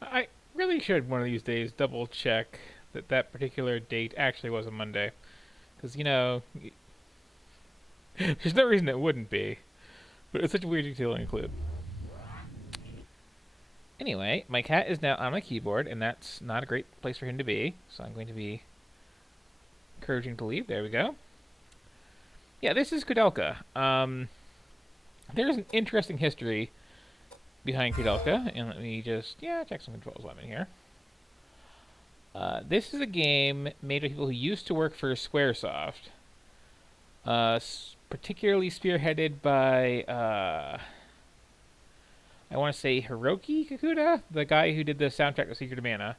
I really should one of these days double check that that particular date actually was a Monday. Because, there's no reason it wouldn't be. But it's such a weird detail to include. Anyway, my cat is now on my keyboard, and that's not a great place for him to be. So I'm going to be encouraging to leave. There we go. Yeah, this is Koudelka. There's an interesting history behind Koudelka, and let me just, check some controls while I'm in here. This is a game made by people who used to work for Squaresoft. Particularly spearheaded by, I want to say Hiroki Kakuda, the guy who did the soundtrack to Secret of Mana,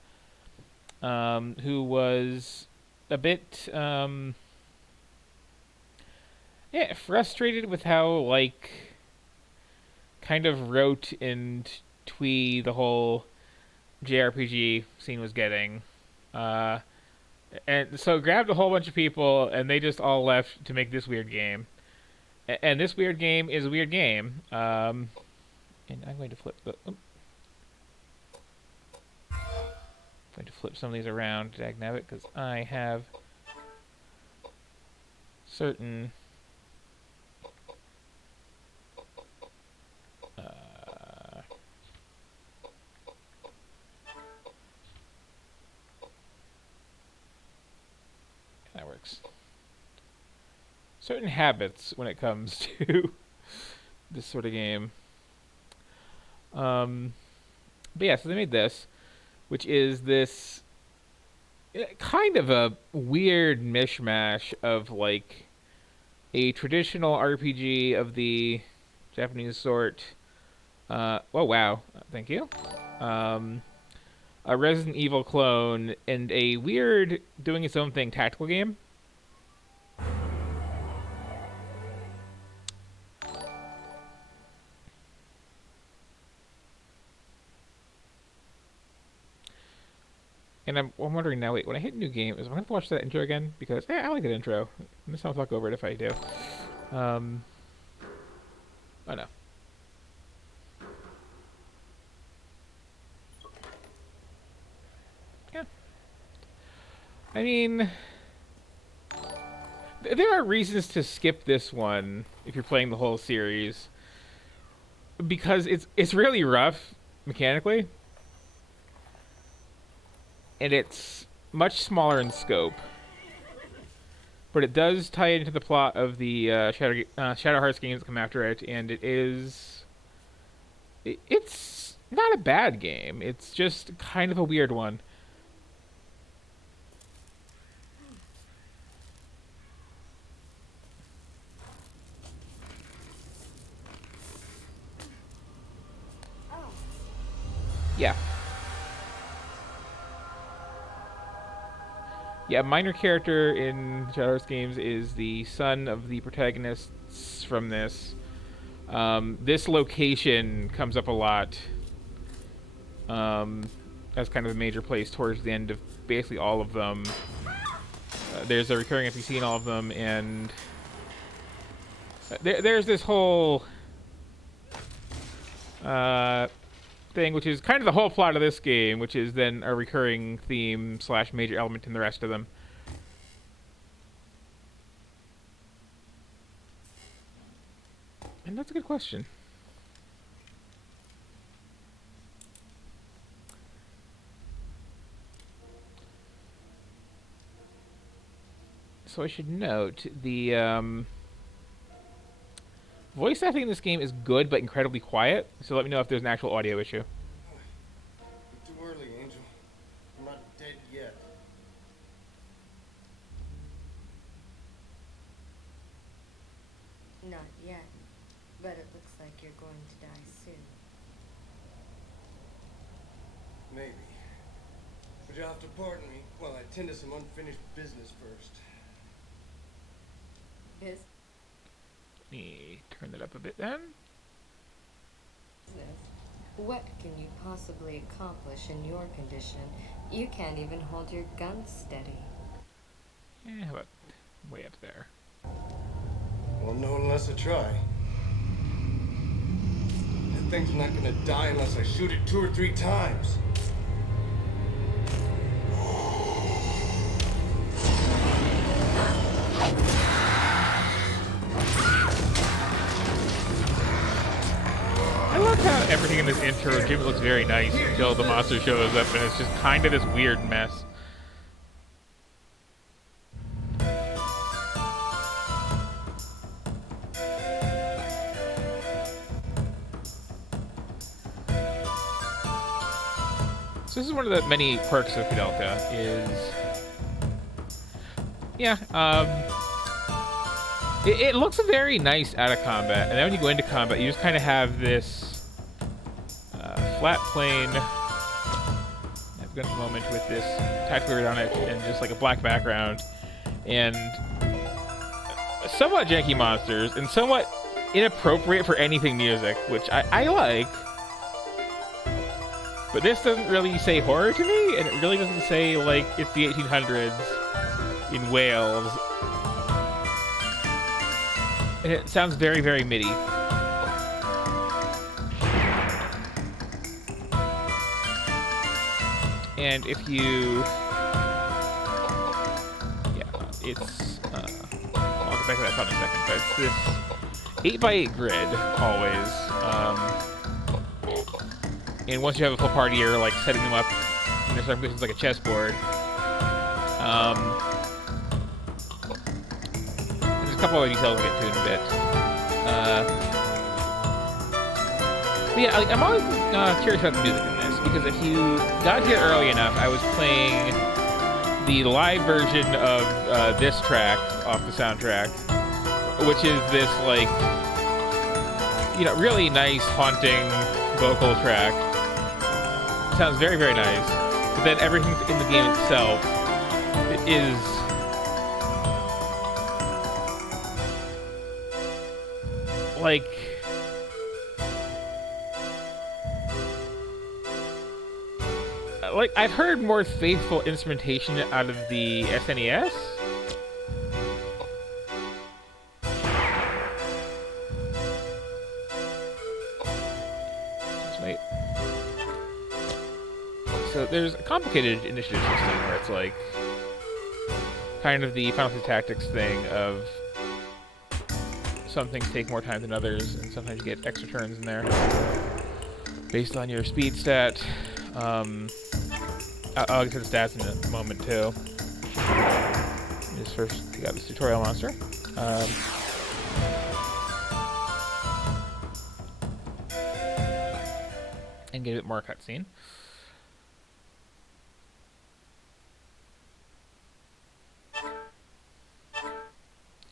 who was a bit, frustrated with how, like, kind of rote and twee the whole JRPG scene was getting. Uh, and so grabbed a whole bunch of people, and they just all left to make this weird game. And this weird game is a weird game. And I'm going to flip the. I'm going to flip some of these around, dagnabbit, because I have certain. That works. Certain habits when it comes to this sort of game. But yeah, so they made this, which is this kind of a weird mishmash of like a traditional RPG of the Japanese sort. Oh wow, thank you. A Resident Evil clone and a weird doing its own thing tactical game. And I'm wondering now, wait, when I hit new game, is I'm going to watch that intro again? Because, I like that intro. I'm just going to talk over it if I do. Oh no. Yeah. I mean, there are reasons to skip this one if you're playing the whole series. Because it's really rough mechanically. And it's much smaller in scope. But it does tie into the plot of the Shadow Hearts games that come after it, and it's not a bad game. It's just kind of a weird one. Yeah. Yeah, a minor character in Shadow Hearts games is the son of the protagonists from this. This location comes up a lot as kind of a major place towards the end of basically all of them. There's a recurring NPC in all of them, and there's this whole thing, which is kind of the whole plot of this game, which is then a recurring theme slash major element in the rest of them. And that's a good question. So I should note the voice acting in this game is good but incredibly quiet. So let me know if there's an actual audio issue. Too early, Angel. I'm not dead yet. Not yet, but it looks like you're going to die soon. Maybe. But you'll have to pardon me while I tend to some unfinished business first. Business? Let me turn that up a bit then. What can you possibly accomplish in your condition? You can't even hold your gun steady. How about way up there? Well, no, unless I try. That thing's not gonna die unless I shoot it 2 or 3 times. this intro, Jim looks very nice until the monster shows up, and it's just kind of this weird mess. So this is one of the many quirks of Koudelka, is... Yeah, it looks very nice out of combat, and then when you go into combat, you just kind of have this flat plane moment with this tactical grid on it, and just like a black background, and somewhat janky monsters, and somewhat inappropriate for anything music, which I like. But this doesn't really say horror to me, and it really doesn't say, like, it's the 1800s in Wales. And it sounds very, very MIDI. And if you... Yeah, it's... I'll get back to that thought in a second, but it's this 8x8 grid, always. And once you have a full party, you're like setting them up in their certain positions like a chessboard. There's a couple other details I'll get to in a bit. But yeah, like, I'm always curious about the music in this, because if you got here early enough, I was playing the live version of this track off the soundtrack, which is this, like, you know, really nice, haunting vocal track. Sounds very, very nice, but then everything in the game itself is like I've heard more faithful instrumentation out of the SNES. Just wait. So there's a complicated initiative system where it's like kind of the Final Fantasy Tactics thing of some things take more time than others, and sometimes you get extra turns in there based on your speed stat. I'll get to the stats in a moment too. Just first take out this tutorial monster. And get a bit more cutscene.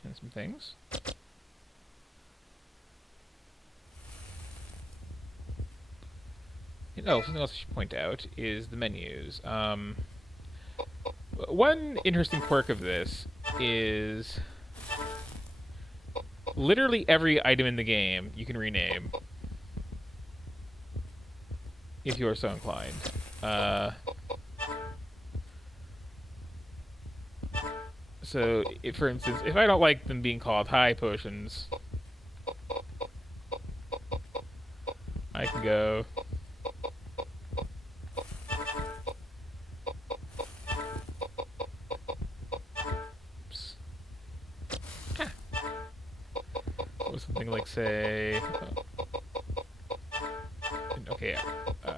And some things. Oh, something else I should point out is the menus. One interesting quirk of this is literally every item in the game you can rename if you are so inclined. So, for instance, if I don't like them being called high potions, I can go... Something like, say... Okay,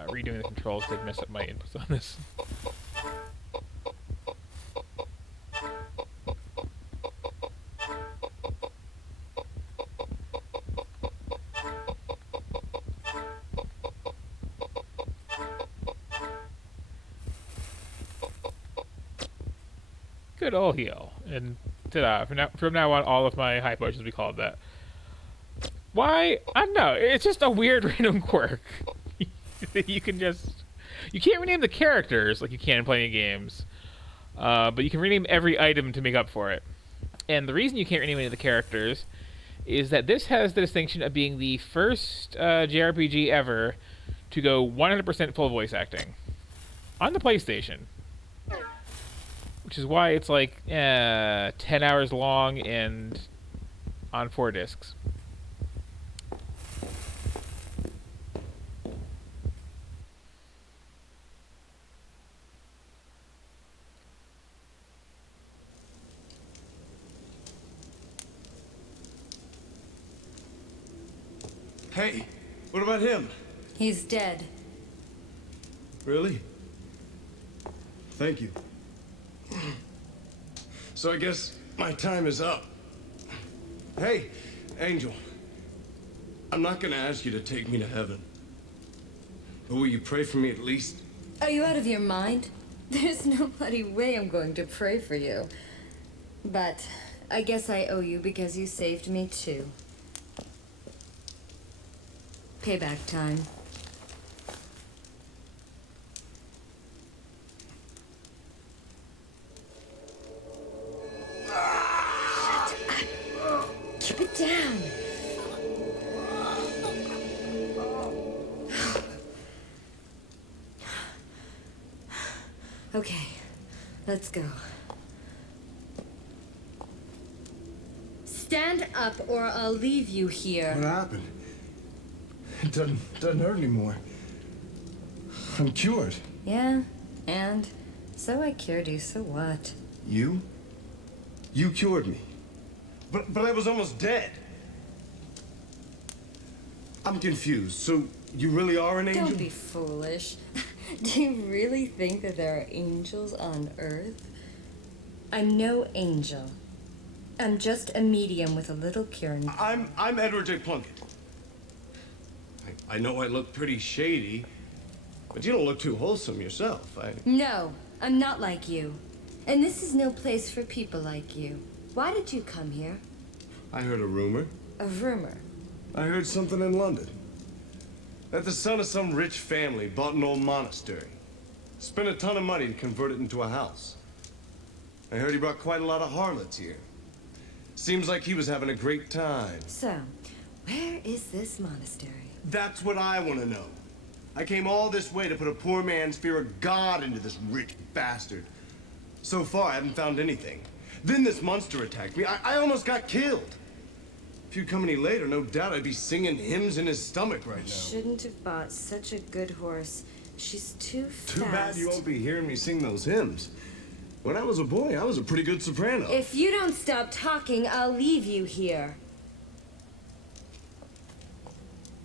redoing the controls did mess up my inputs on this. Good old heal. And ta-da, from now on, all of my high potions will be called that. Why? I don't know. It's just a weird random quirk. You can just... You can't rename the characters like you can in plenty of games. But you can rename every item to make up for it. And the reason you can't rename any of the characters is that this has the distinction of being the first JRPG ever to go 100% full voice acting. On the PlayStation. Which is why it's like 10 hours long and on 4 discs. Hey, what about him? He's dead. Really? Thank you. So I guess my time is up. Hey, Angel. I'm not gonna ask you to take me to heaven. But will you pray for me at least? Are you out of your mind? There's no bloody way I'm going to pray for you. But I guess I owe you because you saved me too. Payback time. Keep it down. Okay, let's go. Stand up or I'll leave you here. What happened? It doesn't hurt anymore. I'm cured. Yeah, and so I cured you, so what? You? You cured me. But I was almost dead. I'm confused. So you really are an angel? Don't be foolish. Do you really think that there are angels on Earth? I'm no angel. I'm just a medium with a little curing. I'm Edward J. Plunkett. I know I look pretty shady, but you don't look too wholesome yourself. No, I'm not like you. And this is no place for people like you. Why did you come here? I heard a rumor. A rumor. I heard something in London. That the son of some rich family bought an old monastery. Spent a ton of money to convert it into a house. I heard he brought quite a lot of harlots here. Seems like he was having a great time. So, where is this monastery? That's what I want to know. I came all this way to put a poor man's fear of God into this rich bastard. So far, I haven't found anything. Then this monster attacked me. I almost got killed. If you'd come any later, no doubt I'd be singing hymns in his stomach right now. Shouldn't have bought such a good horse. She's too fast. Too bad you won't be hearing me sing those hymns. When I was a boy, I was a pretty good soprano. If you don't stop talking, I'll leave you here.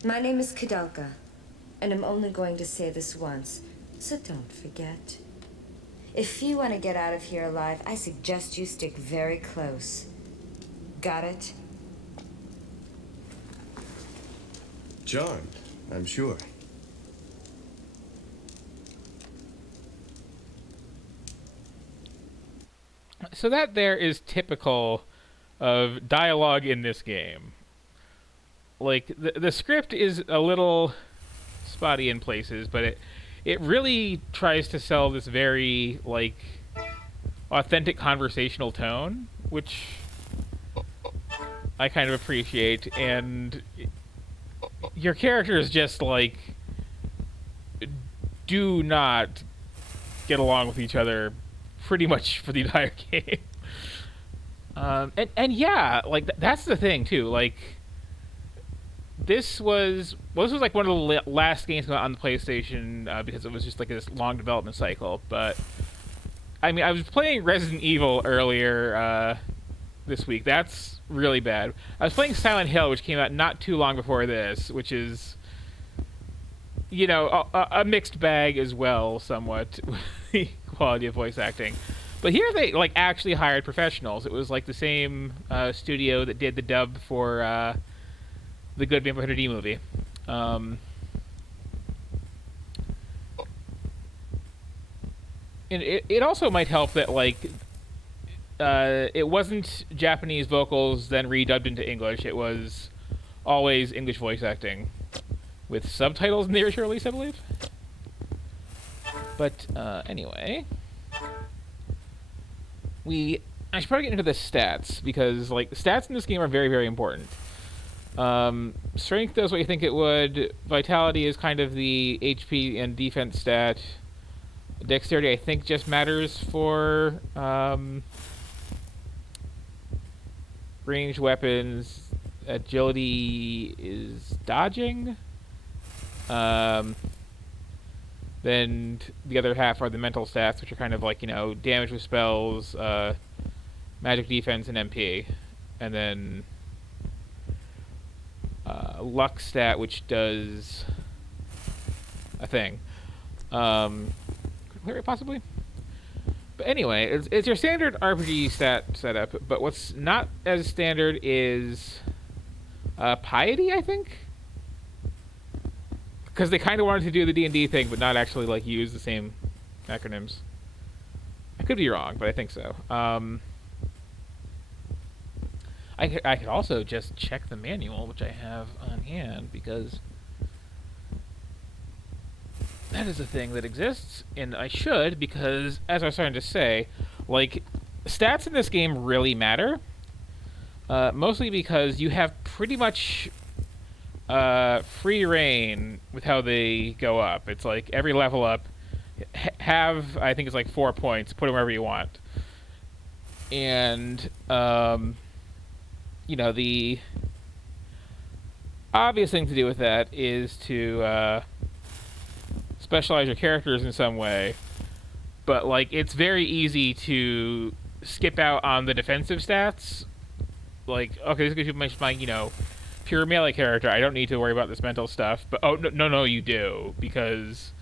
My name is Koudelka, and I'm only going to say this once, so don't forget. If you want to get out of here alive, I suggest you stick very close. Got it? Charmed, I'm sure. So that there is typical of dialogue in this game. Like the script is a little spotty in places, but it really tries to sell this very like authentic conversational tone, which I kind of appreciate. And your characters just like do not get along with each other pretty much for the entire game. And yeah, like that's the thing too. Like this was like one of the last games on the PlayStation because it was just like this long development cycle. But I mean, I was playing Resident Evil earlier this week. That's really bad. I was playing Silent Hill, which came out not too long before this, which is, you know, a mixed bag as well, somewhat, with the quality of voice acting. But here they like actually hired professionals. It was like the same studio that did the dub for the Good Vampire Hunter D movie. And it also might help that like it wasn't Japanese vocals then redubbed into English. It was always English voice acting with subtitles in the original release, I believe. But anyway, I should probably get into the stats because like stats in this game are very, very important. Strength does what you think it would. Vitality is kind of the HP and defense stat. Dexterity, I think, just matters for ranged weapons. Agility is dodging. Then the other half are the mental stats, which are kind of like, you know, damage with spells, magic defense, and MP. And then luck stat, which does a thing. Quick Clear possibly. But anyway, it's your standard RPG setup. But what's not as standard is piety, I think, because they kind of wanted to do the D&D thing, but not actually like use the same acronyms. I could be wrong, but I think so. I could also just check the manual, which I have on hand, because that is a thing that exists, and I should, because, as I was starting to say, like, stats in this game really matter. Mostly because you have pretty much free reign with how they go up. It's like every level up, I think it's like 4 points, put them wherever you want. And, the obvious thing to do with that is to specialize your characters in some way, but like it's very easy to skip out on the defensive stats. Like, okay, this gives you my pure melee character. I don't need to worry about this mental stuff. But no, you do, because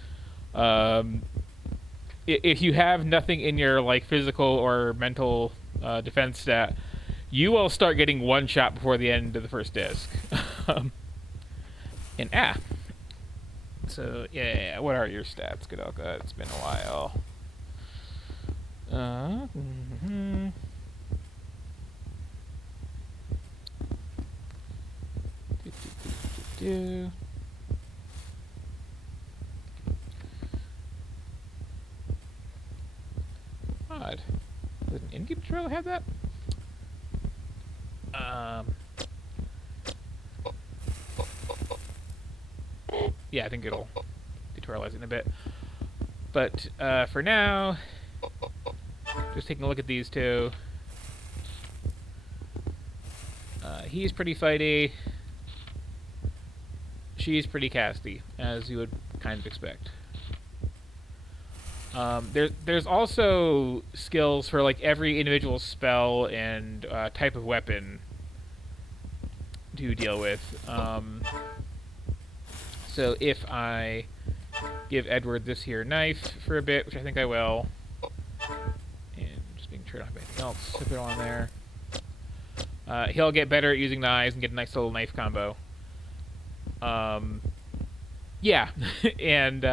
if you have nothing in your like physical or mental defense stat, you will start getting one shot before the end of the first disc. and So, yeah, what are your stats, Koudelka? It's been a while. Odd. Does an in-game tutorial have that? Yeah, I think it'll tutorialize it in a bit. But for now, just taking a look at these two. He's pretty fighty. She's pretty casty, as you would kind of expect. There's also skills for like every individual spell and type of weapon to deal with. So if I give Edward this here knife for a bit, which I think I will, and just being sure I don't have anything else to put on there, he'll get better at using knives and get a nice little knife combo. Yeah, and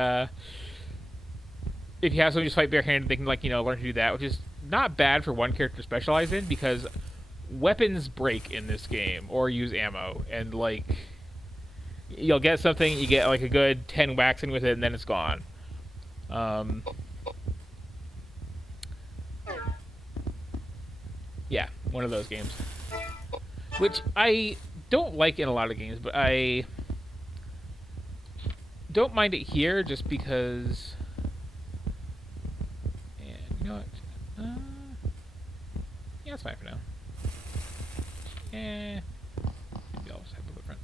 if you have someone just fight barehanded, they can learn to do that, which is not bad for one character to specialize in, because weapons break in this game or use ammo, and like you'll get something, you get like a good 10 whacks in with it, and then it's gone. Yeah, one of those games, which I don't like in a lot of games, but I don't mind it here just because. And you know what? Yeah, it's fine for now. Maybe I'll just have a front.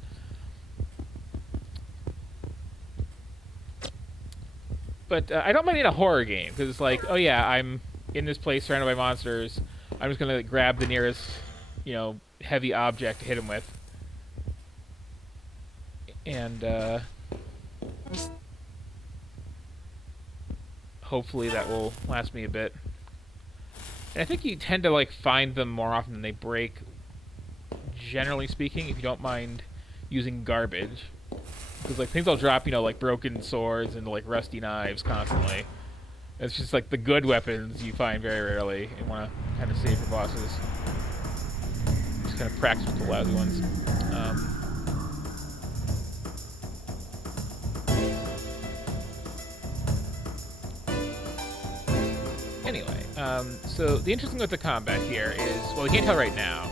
But I don't mind it in a horror game, because it's like, oh yeah, I'm in this place surrounded by monsters. I'm just gonna grab the nearest, heavy object to hit him with, and hopefully that will last me a bit. And I think you tend to like find them more often than they break, generally speaking, if you don't mind using garbage. Because like things will drop, like broken swords and like rusty knives constantly. It's just like the good weapons you find very rarely and want to kind of save for bosses. Just kind of practice with the lousy ones. Anyway, so the interesting with the combat here is, well, you can't tell right now,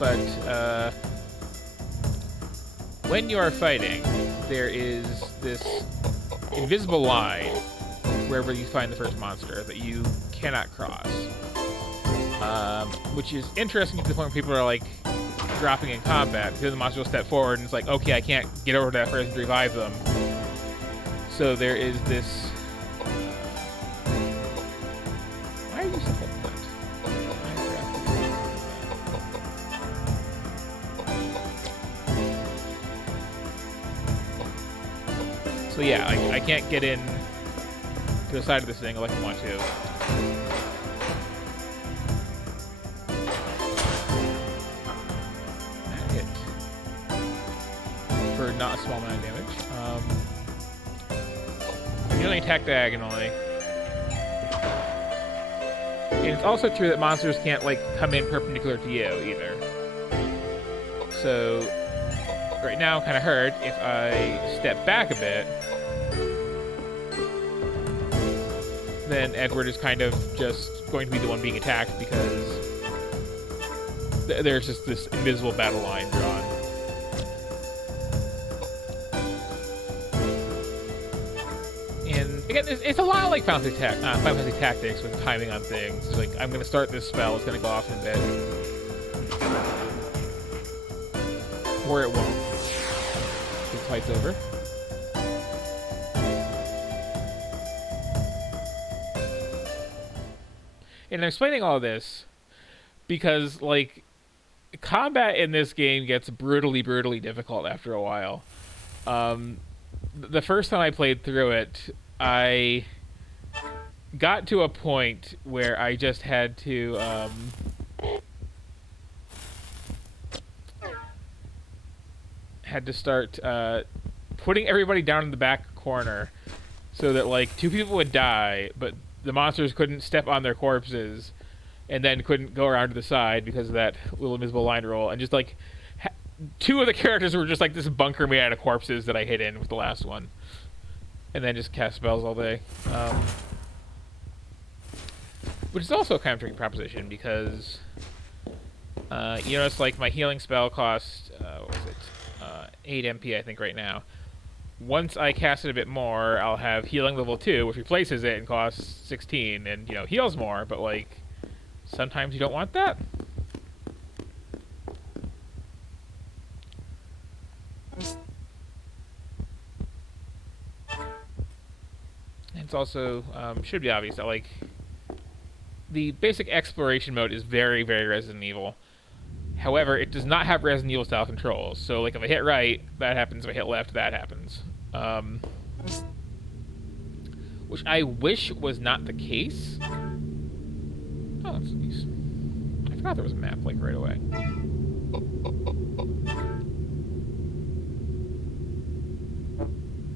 but when you are fighting, there is this invisible line wherever you find the first monster that you cannot cross, which is interesting to the point where people are like dropping in combat because the monster will step forward and it's like, okay, I can't get over to that person to revive them. So there is this. Why are you so hesitant? So yeah, I can't get in to the side of this thing like I want to. Hit. For not a small amount of damage. You only attack diagonally. And it's also true that monsters can't, like, come in perpendicular to you, either. So, right now I'm kind of hurt. If I step back a bit, then Edward is kind of just going to be the one being attacked because there's just this invisible battle line drawn. And again, it's a lot like Final Fantasy Tactics with timing on things. It's like, I'm going to start this spell, it's going to go off in a bit. Or it won't. The fight's over. And I'm explaining all this because, like, combat in this game gets brutally, brutally difficult after a while. The first time I played through it, I got to a point where I just had to start putting everybody down in the back corner so that, like, 2 people would die, but the monsters couldn't step on their corpses and then couldn't go around to the side because of that little invisible line roll. And just, like, 2 of the characters were just like this bunker made out of corpses that I hit in with the last one. And then just cast spells all day. Which is also a kind of tricky proposition because, you notice, like, my healing spell cost, what was it? 8 MP, I think, right now. Once I cast it a bit more, I'll have healing level 2, which replaces it and costs 16, and, you know, heals more, but, like, sometimes you don't want that. It's also, should be obvious that, like, the basic exploration mode is very, very Resident Evil. However, it does not have Resident Evil style controls. So, like, if I hit right, that happens. If I hit left, that happens. Which I wish was not the case. Oh, that's nice. I forgot there was a map, like, right away.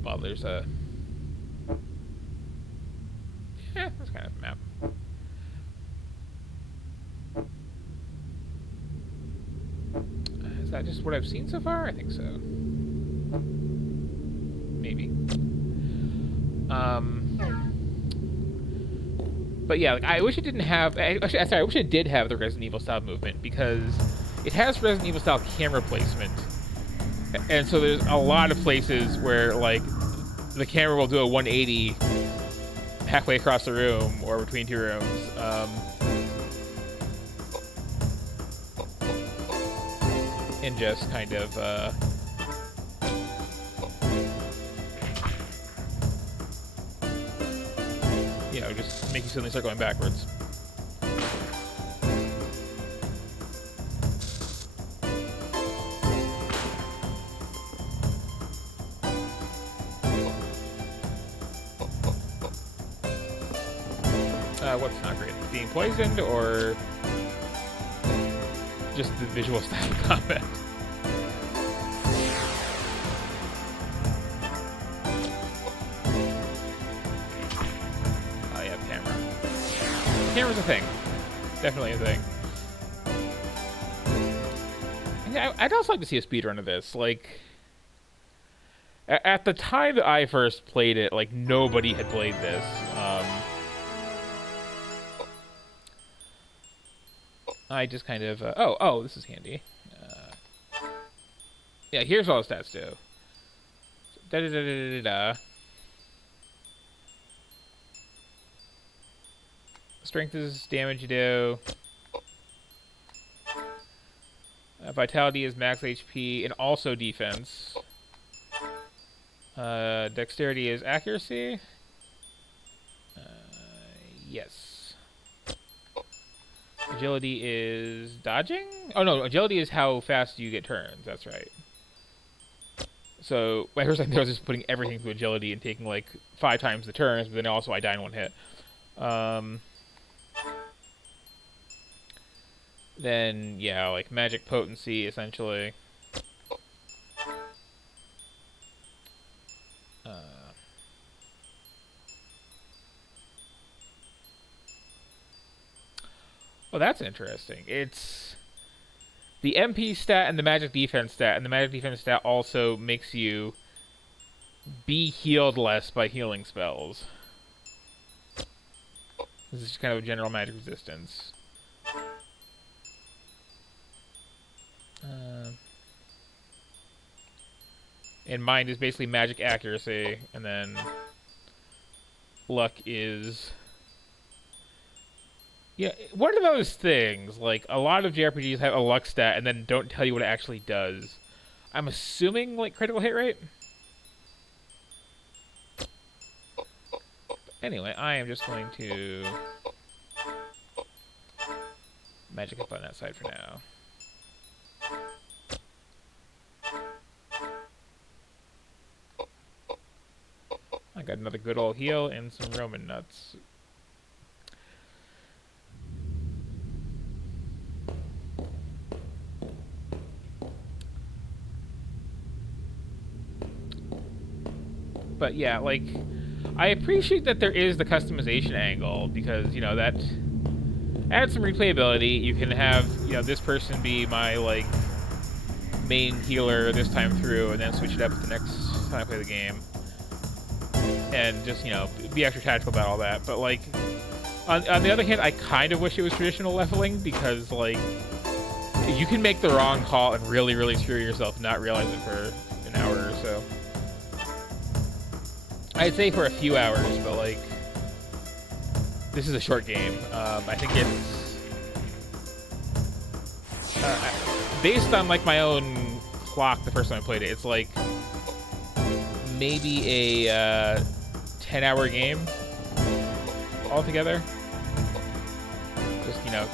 Well, there's a... yeah, that's kind of a map. Is that just what I've seen so far? I think so. Maybe. But yeah, like, I wish it didn't have... Actually, sorry, I wish it did have the Resident Evil style movement, because it has Resident Evil style camera placement. And so there's a lot of places where, like, the camera will do a 180 halfway across the room or between 2 rooms. And just kind of, you know, just make you suddenly start going backwards. What's not great? Being poisoned, or just the visual style of combat? Oh yeah, camera. Camera's a thing. Definitely a thing. I'd also like to see a speedrun of this. Like, at the time that I first played it, like, nobody had played this. I just kind of... oh, this is handy. Yeah, here's all the stats do. Da-da-da-da-da-da. Strength is damage you do. Vitality is max HP and also defense. Dexterity is accuracy. Yes. Agility is dodging? Oh no, agility is how fast you get turns, that's right. So my first idea was just putting everything to agility and taking like 5 times the turns, but then also I die in 1 hit. Then yeah, like magic potency essentially. Well, that's interesting. It's the MP stat and the magic defense stat, and the magic defense stat also makes you be healed less by healing spells. This is just kind of a general magic resistance. And mind is basically magic accuracy, and then luck is... Yeah, what are those things? Like, a lot of JRPGs have a luck stat and then don't tell you what it actually does. I'm assuming, like, critical hit rate? Anyway, I am just going to magic up on that side for now. I got another good old heal and some Roman nuts. But yeah, like, I appreciate that there is the customization angle, because, you know, that adds some replayability. You can have, you know, this person be my, like, main healer this time through, and then switch it up the next time I play the game. And just, you know, be extra tactical about all that. But, like, on the other hand, I kind of wish it was traditional leveling, because, like, you can make the wrong call and really, really screw yourself and not realize it for an hour or so. I'd say for a few hours, but, like, this is a short game. I think it's... based on, like, my own clock the first time I played it, it's, like, maybe a 10-hour game altogether. Just, you know,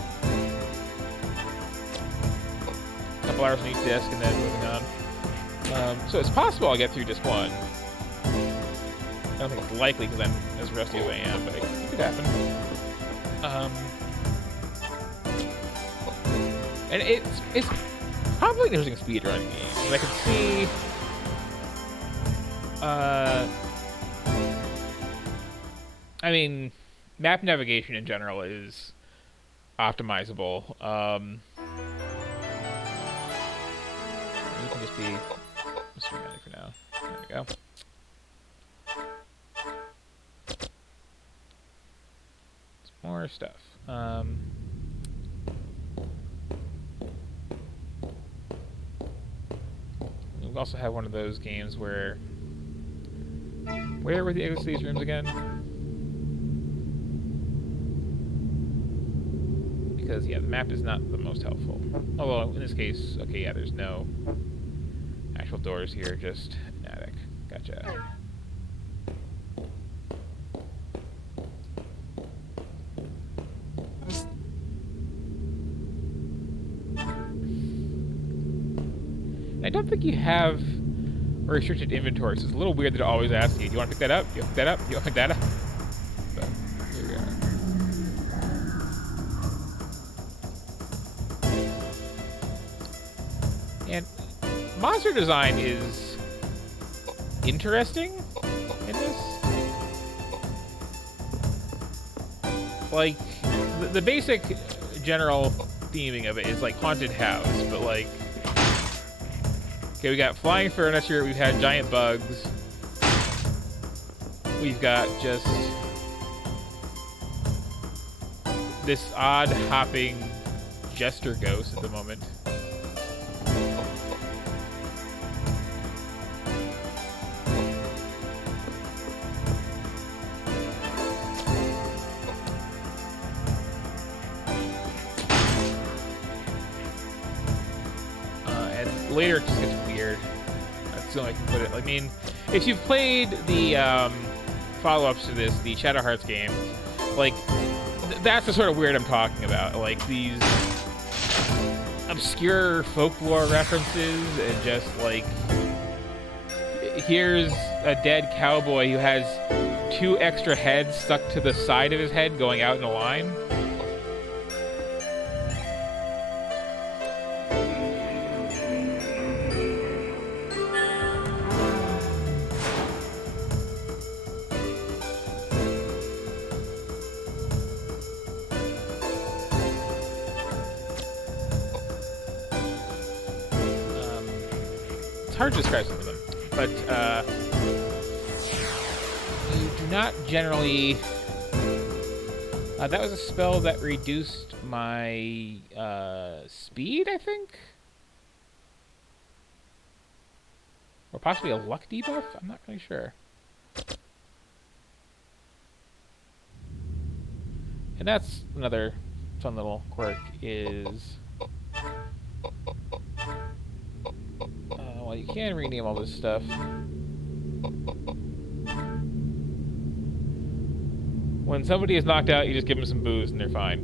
a couple hours on each disc and then moving on. So it's possible I'll get through just one. I don't think it's likely because I'm as rusty as I am, but it could happen. And it's probably an interesting speedrunning game. And I can see... I mean, map navigation in general is optimizable. You can just be Mr. Manic for now. There we go. More stuff. We also have one of those games where... Where were the exits to these rooms again? Because, yeah, the map is not the most helpful. Although, in this case, okay, yeah, there's no actual doors here, just an attic. Gotcha. I don't think you have a restricted inventory, so it's a little weird that it always asks you, do you want to pick that up? Do you want to pick that up? Do you want to pick that up? But here we are. And monster design is interesting in this. Like, the basic general theming of it is like haunted house, but like... Okay, we got flying furniture, we've had giant bugs. We've got just this odd hopping jester ghost at the moment. And later it just gets weird. That's the only way I can put it. I mean, if you've played the follow-ups to this, the Shadow Hearts game, like, that's the sort of weird I'm talking about. Like, these obscure folklore references and just, like, here's a dead cowboy who has 2 extra heads stuck to the side of his head going out in a line. It's hard to describe some of them, but you do not generally. That was a spell that reduced my speed, I think, or possibly a luck debuff. I'm not really sure. And that's another fun little quirk is. Well, you can rename all this stuff. When somebody is knocked out, you just give them some booze and they're fine.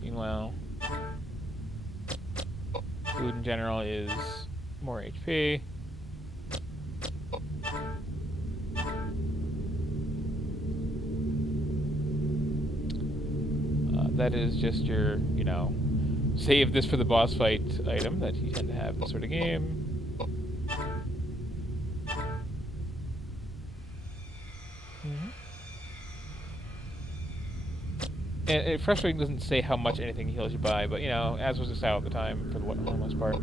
Meanwhile, food in general is more HP. That is just your, save this for the boss fight item that you tend to have in this sort of game. And it frustrating doesn't say how much anything heals you by, but as was the style at the time for the most part.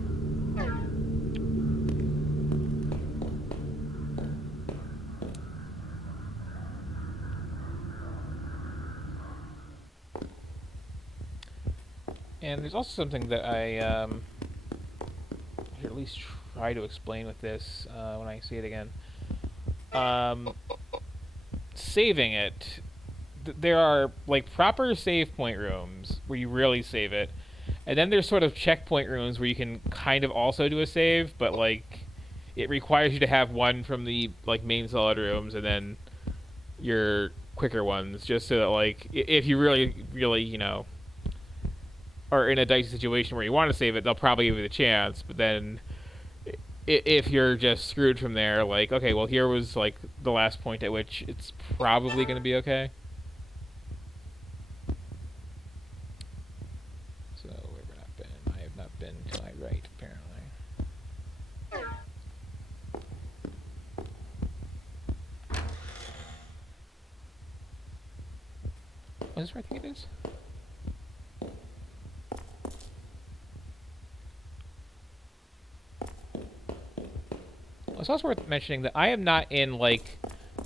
And there's also something that I should at least try to explain with this when I see it again. Saving it. There are like proper save point rooms where you really save it, and then there's sort of checkpoint rooms where you can kind of also do a save, but like it requires you to have one from the like main solid rooms and then your quicker ones, just so that like if you really are in a dicey situation where you want to save it, they'll probably give you the chance. But then if you're just screwed from there, like, okay, well, here was like the last point at which it's probably going to be okay. So where have I not been? I have not been to my right, apparently. Oh, is this where I think it is? It's also worth mentioning that I am not in, like,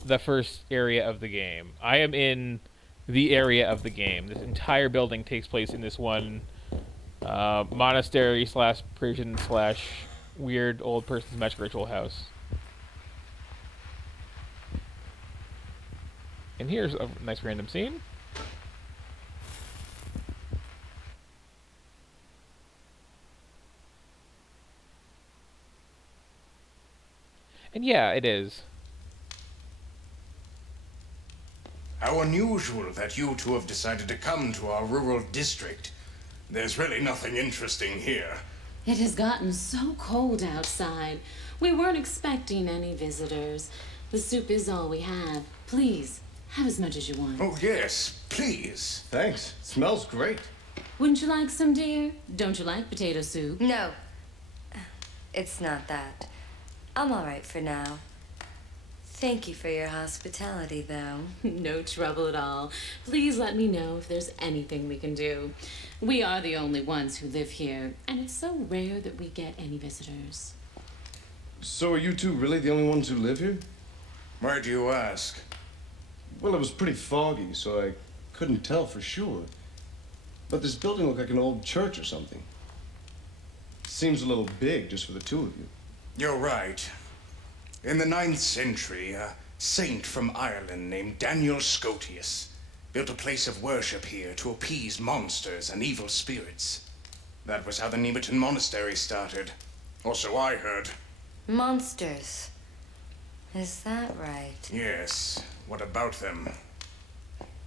the first area of the game. I am in the area of the game. This entire building takes place in this one monastery slash prison slash weird old person's magic ritual house. And here's a nice random scene. And yeah, it is. How unusual that you two have decided to come to our rural district. There's really nothing interesting here. It has gotten so cold outside. We weren't expecting any visitors. The soup is all we have. Please, have as much as you want. Oh, yes, please. Thanks. It smells great. Wouldn't you like some, dear? Don't you like potato soup? No. It's not that. I'm all right for now. Thank you for your hospitality, though. No trouble at all. Please let me know if there's anything we can do. We are the only ones who live here, and it's so rare that we get any visitors. So are you two really the only ones who live here? Why do you ask? Well, it was pretty foggy, so I couldn't tell for sure. But this building looked like an old church or something. Seems a little big just for the two of you. You're right. In the 9th century, a saint from Ireland named Daniel Scotius built a place of worship here to appease monsters and evil spirits. That was how the Nemerton Monastery started. Or so I heard. Monsters. Is that right? Yes. What about them?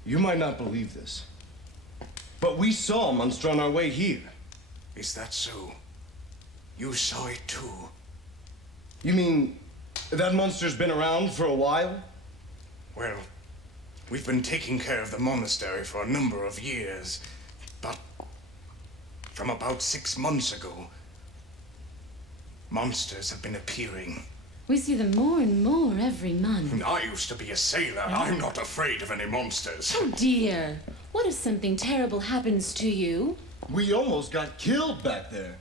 You might not believe this, but we saw a monster on our way here. Is that so? You saw it too. You mean that monster's been around for a while? Well, we've been taking care of the monastery for a number of years, but from about 6 months ago, monsters have been appearing. We see them more and more every month. I used to be a sailor. I'm not afraid of any monsters. Oh dear. What if something terrible happens to you? We almost got killed back there.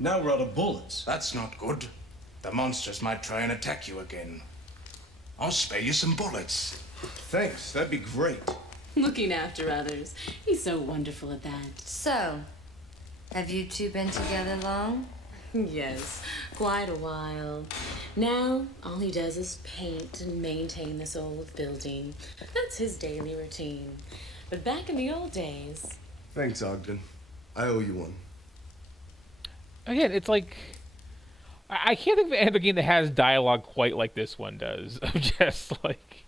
Now we're out of bullets. That's not good. The monsters might try and attack you again. I'll spare you some bullets. Thanks, that'd be great. Looking after others. He's so wonderful at that. So, have you two been together long? Yes, quite a while. Now, all he does is paint and maintain this old building. That's his daily routine. But back in the old days... Thanks, Ogden. I owe you one. Again, it's like I can't think of any other game that has dialogue quite like this one does. Of just like,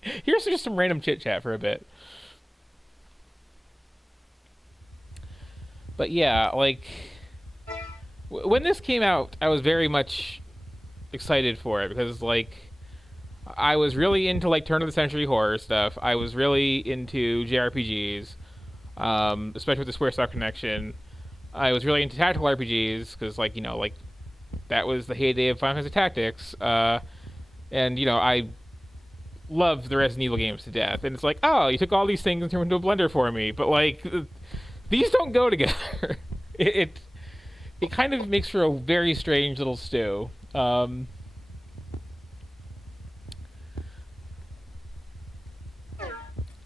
here's just some random chit chat for a bit. But yeah, like when this came out, I was very much excited for it because like I was really into like turn of the century horror stuff. I was really into JRPGs, especially with the Squaresoft connection. I was really into tactical RPGs because, like, you know, like that was the heyday of Final Fantasy Tactics, and you know, I love the Resident Evil games to death. And it's like, oh, you took all these things and turned them into a blender for me, but like these don't go together. it kind of makes for a very strange little stew.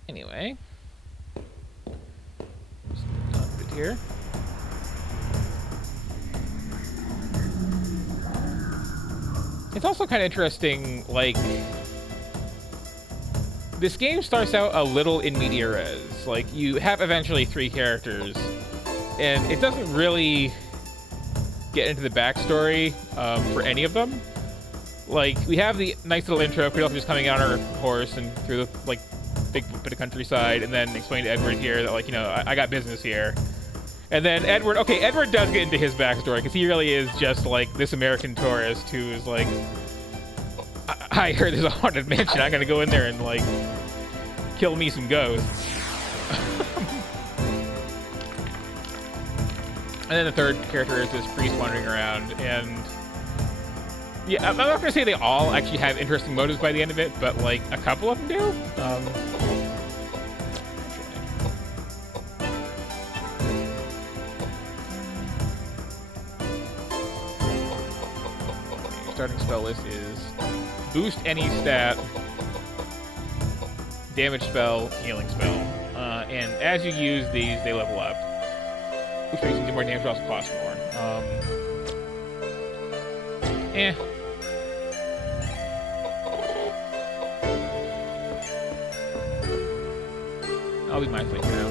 Anyway, just a bit here. It's also kind of interesting, like, this game starts out a little in media res. Like, you have eventually 3 characters, and it doesn't really get into the backstory for any of them. Like, we have the nice little intro, Koudelka just coming out on her horse and through the, like, big bit of countryside, and then explaining to Edward here that, like, you know, I got business here. And then Edward does get into his backstory, because he really is just, like, this American tourist who is like, I heard there's a haunted mansion, I'm gonna go in there and, like, kill me some ghosts. And then the third character is this priest wandering around, and yeah, I'm not gonna say they all actually have interesting motives by the end of it, but, like, a couple of them do. Starting spell list is boost any stat, damage spell, healing spell, and as you use these, they level up, which makes them do more damage, but also cost more. I'll be mindful for now.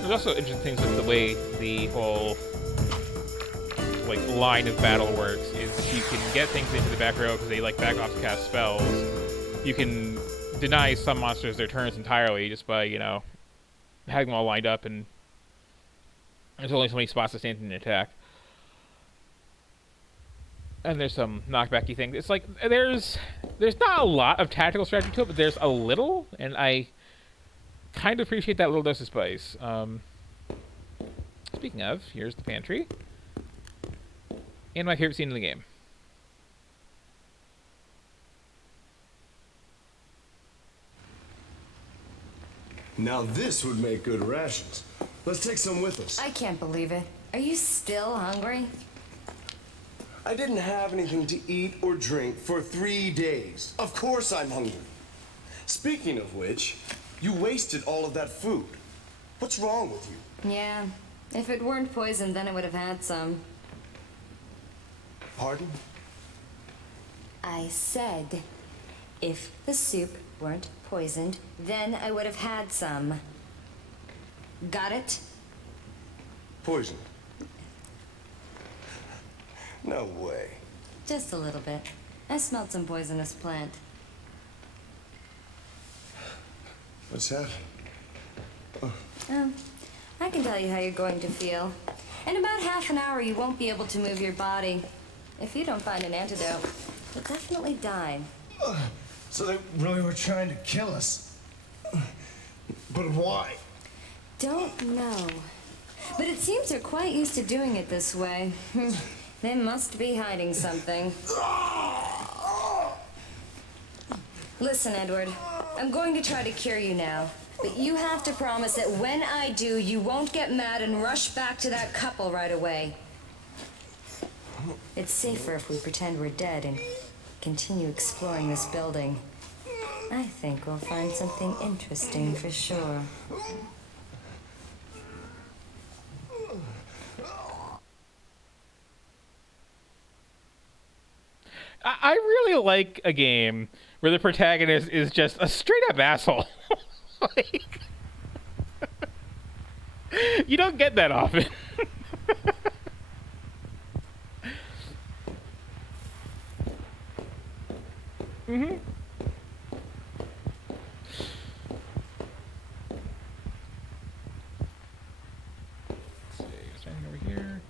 There's also interesting things with the way the whole, like, line of battle works is you can get things into the back row because they, like, back off to cast spells. You can deny some monsters their turns entirely just by, you know, having them all lined up, and there's only so many spots to stand in an attack. And there's some knockbacky things. It's like, there's not a lot of tactical strategy to it, but there's a little, and I kind of appreciate that little dose of spice. Speaking of, here's the pantry. And my favorite scene in the game. Now this would make good rations. Let's take some with us. I can't believe it. Are you still hungry? I didn't have anything to eat or drink for 3 days. Of course I'm hungry. Speaking of which, you wasted all of that food. What's wrong with you? Yeah. If it weren't poisoned, then I would have had some. Pardon? I said, if the soup weren't poisoned, then I would have had some. Got it? Poison. No way. Just a little bit. I smelled some poisonous plant. What's that? I can tell you how you're going to feel. In about half an hour, you won't be able to move your body. If you don't find an antidote, you'll definitely die. So they really were trying to kill us. But why? Don't know. But it seems they're quite used to doing it this way. They must be hiding something. Listen, Edward, I'm going to try to cure you now. But you have to promise that when I do, you won't get mad and rush back to that couple right away. It's safer if we pretend we're dead and continue exploring this building. I think we'll find something interesting for sure. I really like a game where the protagonist is just a straight up asshole. Like, you don't get that often. Mm-hmm. Let's see, is there anything over here?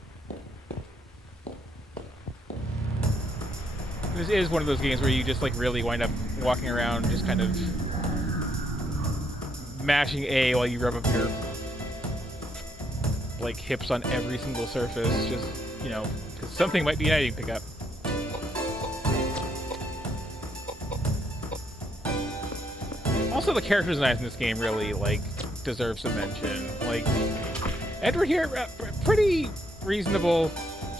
This is one of those games where you just like really wind up walking around just kind of mashing A while you rub up your like hips on every single surface, just, you know, because something might be an item you pick up. Also, the character designs in this game really like deserve some mention. Like Edward here, pretty reasonable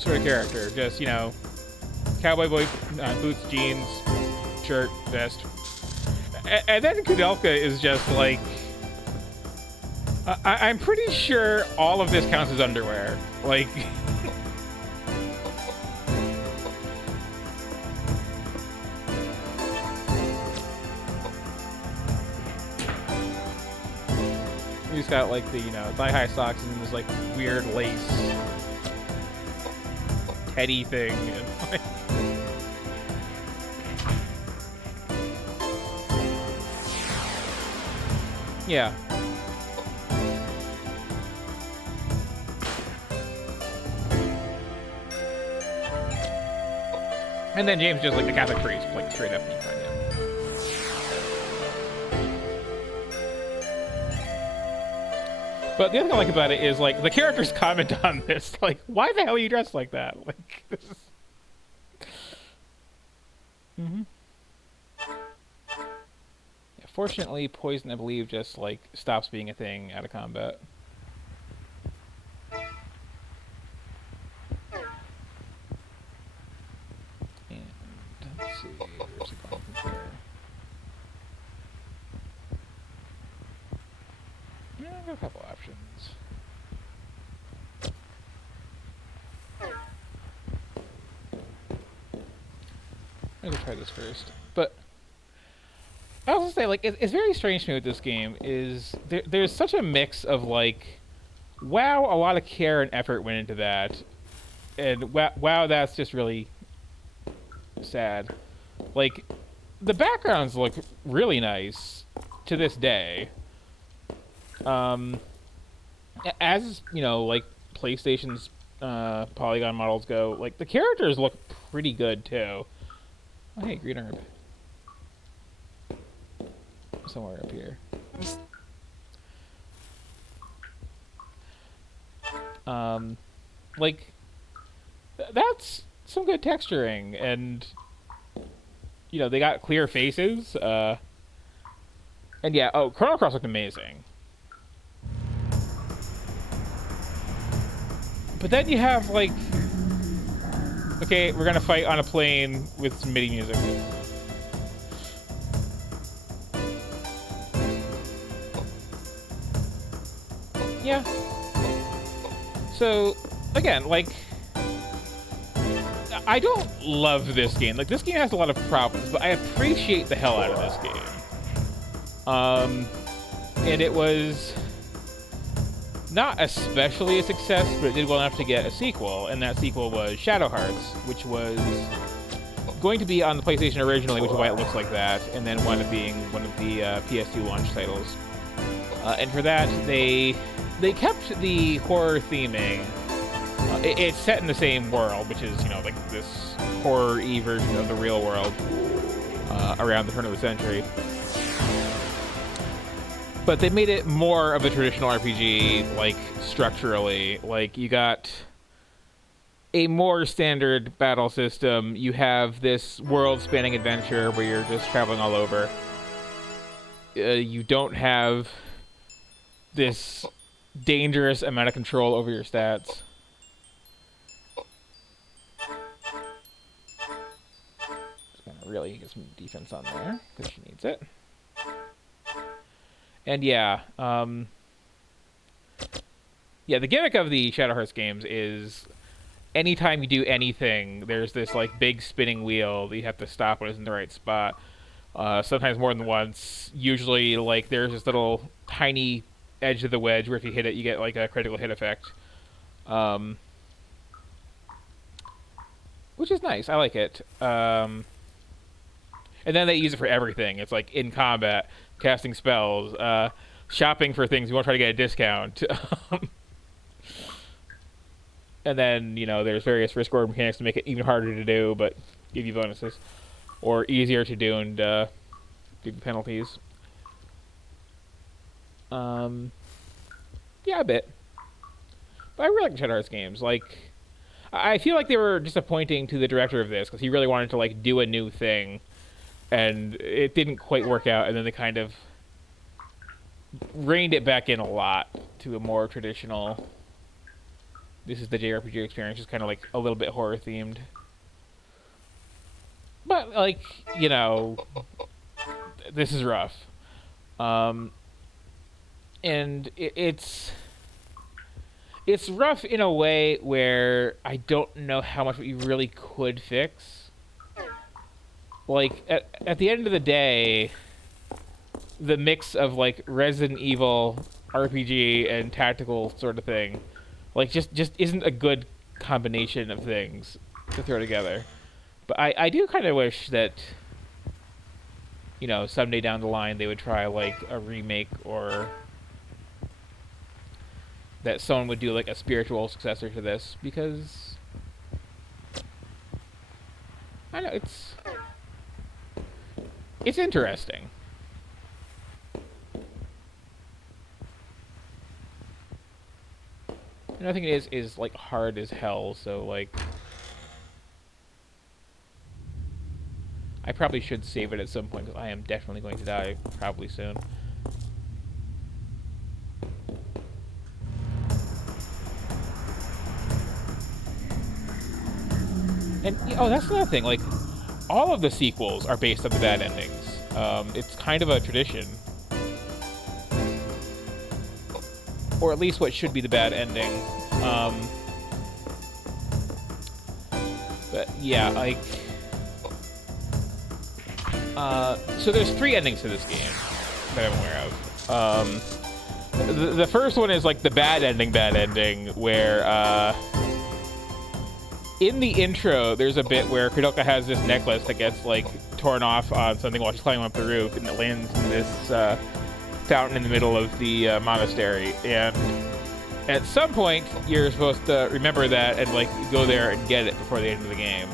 sort of character. Just, you know, cowboy boy, boots, jeans, shirt, vest. And then Koudelka is just like, I'm pretty sure all of this counts as underwear. Like, he's got like the, you know, thigh-high socks and this like weird lace teddy thing. And, like, yeah. And then James just like the Catholic priest, like straight up in front of him. But the other thing I like about it is like the characters comment on this, like, why the hell are you dressed like that? Like, this is. Mm-hmm. Yeah, fortunately, poison, I believe, just like stops being a thing out of combat. Let's see, where's it going from here? Yeah, I got a couple options. I'm gonna try this first. But I was gonna say, like, it's very strange to me with this game is there's such a mix of like, wow, a lot of care and effort went into that, and wow, that's just really sad. Like, the backgrounds look really nice to this day. As you know, like PlayStation's polygon models go, like the characters look pretty good too. Oh, hey, green herb. Somewhere up here. Like that's some good texturing, and you know, they got clear faces, and yeah, oh, Chrono Cross looked amazing. But then you have, like, okay, we're gonna fight on a plane with some MIDI music. Yeah. So, again, like, I don't love this game. Like, this game has a lot of problems, but I appreciate the hell out of this game. And it was not especially a success, but it did well enough to get a sequel, and that sequel was Shadow Hearts, which was going to be on the PlayStation originally, which is why it looks like that, and then wound up being one of the PS2 launch titles And for that, they kept the horror theming. It's set in the same world, which is, you know, like this horror-y version of the real world around the turn of the century. But they made it more of a traditional RPG, like, structurally. Like, you got a more standard battle system. You have this world-spanning adventure where you're just traveling all over. You don't have this dangerous amount of control over your stats. Just gonna really get some defense on there, because she needs it. And yeah, yeah, the gimmick of the Shadow Hearts games is anytime you do anything, there's this like big spinning wheel that you have to stop when it's in the right spot. Sometimes more than once. Usually, like, there's this little tiny edge of the wedge where if you hit it, you get like a critical hit effect. Which is nice. I like it. And then they use it for everything. It's like in combat, casting spells, shopping for things you want to try to get a discount. And then, you know, there's various risk reward mechanics to make it even harder to do, but give you bonuses. Or easier to do and give you penalties. Yeah, a bit. But I really like the Shadow Hearts games. Like, I feel like they were disappointing to the director of this, because he really wanted to, like, do a new thing. And it didn't quite work out, and then they kind of reined it back in a lot to a more traditional, this is the JRPG experience, just kind of like a little bit horror themed. But, like, you know, this is rough. And it's rough in a way where I don't know how much you really could fix. Like, at the end of the day, the mix of, like, Resident Evil, RPG, and tactical sort of thing, like, just isn't a good combination of things to throw together. But I do kind of wish that, you know, someday down the line they would try, like, a remake, or that someone would do, like, a spiritual successor to this, because I don't know, it's interesting. And I think it is like hard as hell, so like I probably should save it at some point, because I am definitely going to die probably soon. And oh, that's another thing, like, all of the sequels are based on the bad endings. It's kind of a tradition. Or at least what should be the bad ending. But yeah, like, so there's 3 endings to this game that I'm aware of. The first one is like the bad ending, where in the intro there's a bit where Koudelka has this necklace that gets like torn off on something while she's climbing up the roof, and it lands in this fountain in the middle of the monastery. And at some point you're supposed to remember that and like go there and get it before the end of the game,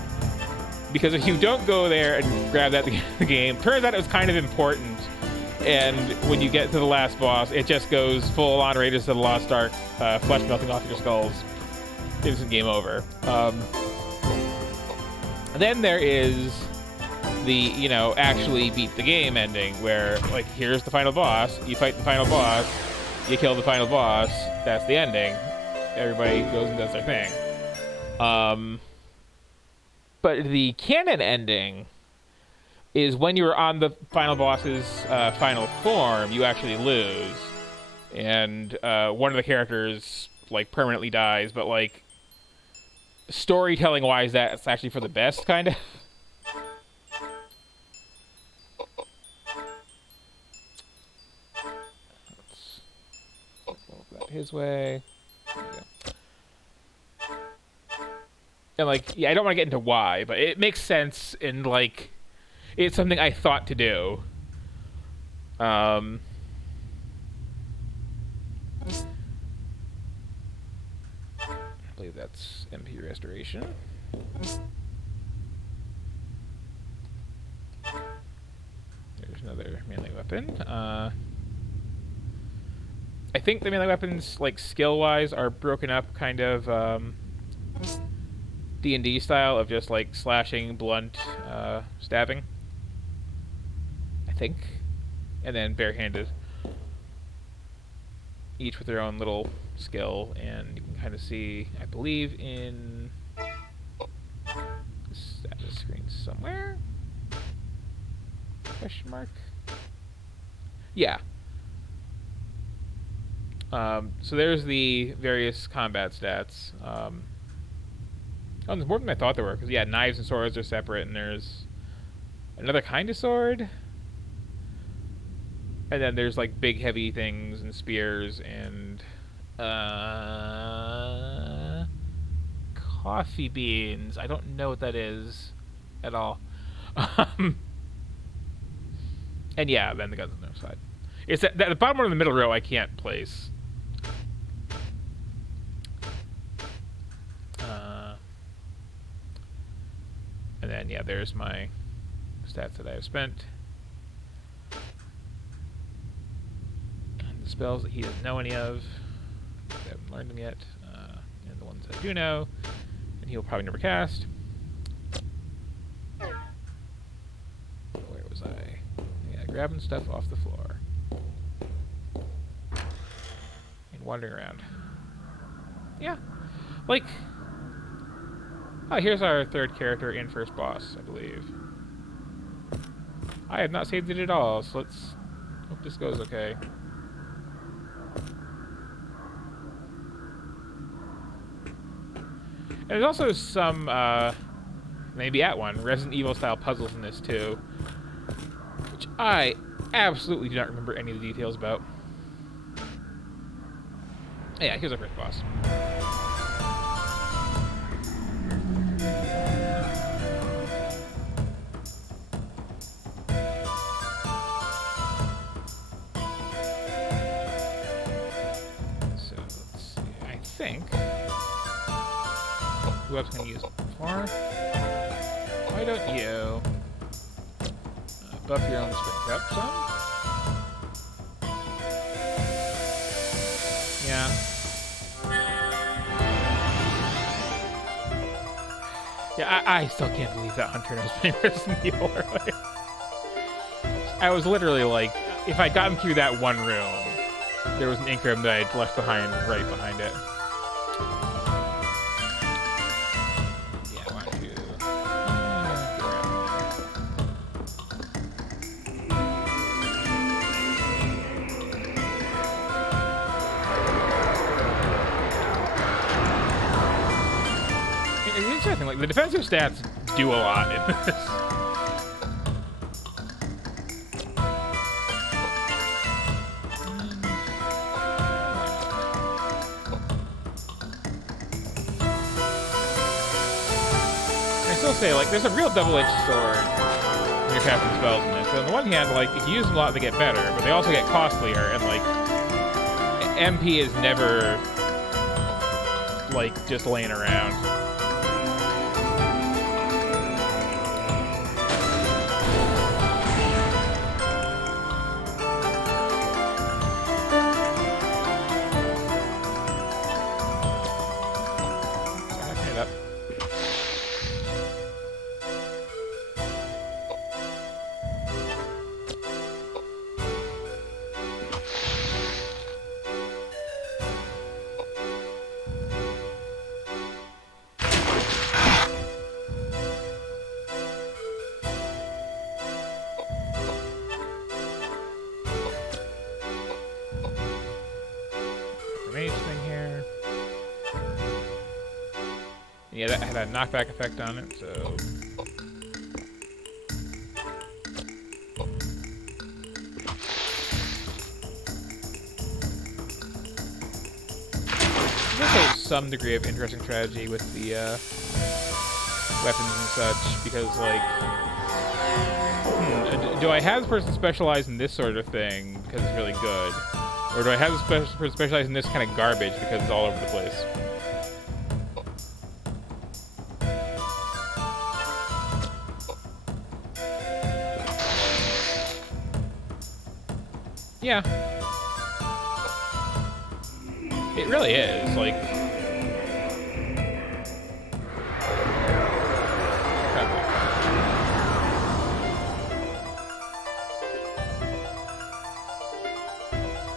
because if you don't go there and grab that at the end of the game, turns out it was kind of important, and when you get to the last boss, it just goes full on Raiders of the Lost Ark, flesh melting off your skulls, instant game over. Then there is the, you know, actually beat the game ending, where like here's the final boss, you fight the final boss, you kill the final boss, that's the ending, everybody goes and does their thing. But the canon ending is when you're on the final boss's final form, you actually lose, and one of the characters like permanently dies, but like storytelling wise that's actually for the best, kind of. His way. And like, yeah, I don't want to get into why, but it makes sense, and like, it's something I thought to do. that's MP restoration. There's another melee weapon. I think the melee weapons, like, skill-wise, are broken up kind of D&D style of just, like, slashing, blunt, stabbing. I think. And then barehanded. Each with their own little skill, and you can kind of see, I believe, in the status screen somewhere? Question mark? Yeah. So there's the various combat stats. Oh, there's more than I thought there were, because, yeah, knives and swords are separate, and there's another kind of sword. And then there's, like, big, heavy things and spears and, coffee beans. I don't know what that is at all. And, yeah, then the guns on the other side. It's that the bottom one in the middle row I can't place. And then, yeah, there's my stats that I have spent. And the spells that he doesn't know any of. I haven't learned them yet. And the ones I do know. And he'll probably never cast. Where was I? Yeah, grabbing stuff off the floor. And wandering around. Yeah. Like... Oh, here's our third character and first boss, I believe. I have not saved it at all, so let's hope this goes okay. And there's also some, maybe at one, Resident Evil style puzzles in this too, which I absolutely do not remember any of the details about. Yeah, here's our first boss. Who else can I use it for? Why don't you buff your own strength up some? Yeah. Yeah, I still can't believe that Hunter knows playing Resident Evil early. I was literally like, if I'd gotten through that one room, there was an ink room that I'd left behind right behind it. Like, the defensive stats do a lot in this. I still say, like, there's a real double-edged sword when you're casting spells in this. So on the one hand, like, if you use them a lot, they get better, but they also get costlier, and, like, MP is never, like, just laying around. Yeah, that had a knockback effect on it, so... There's some degree of interesting strategy with the weapons and such, because, like... do I have this person specialize in this sort of thing because it's really good? Or do I have this person specialize in this kind of garbage because it's all over the place? Yeah. It really is, like...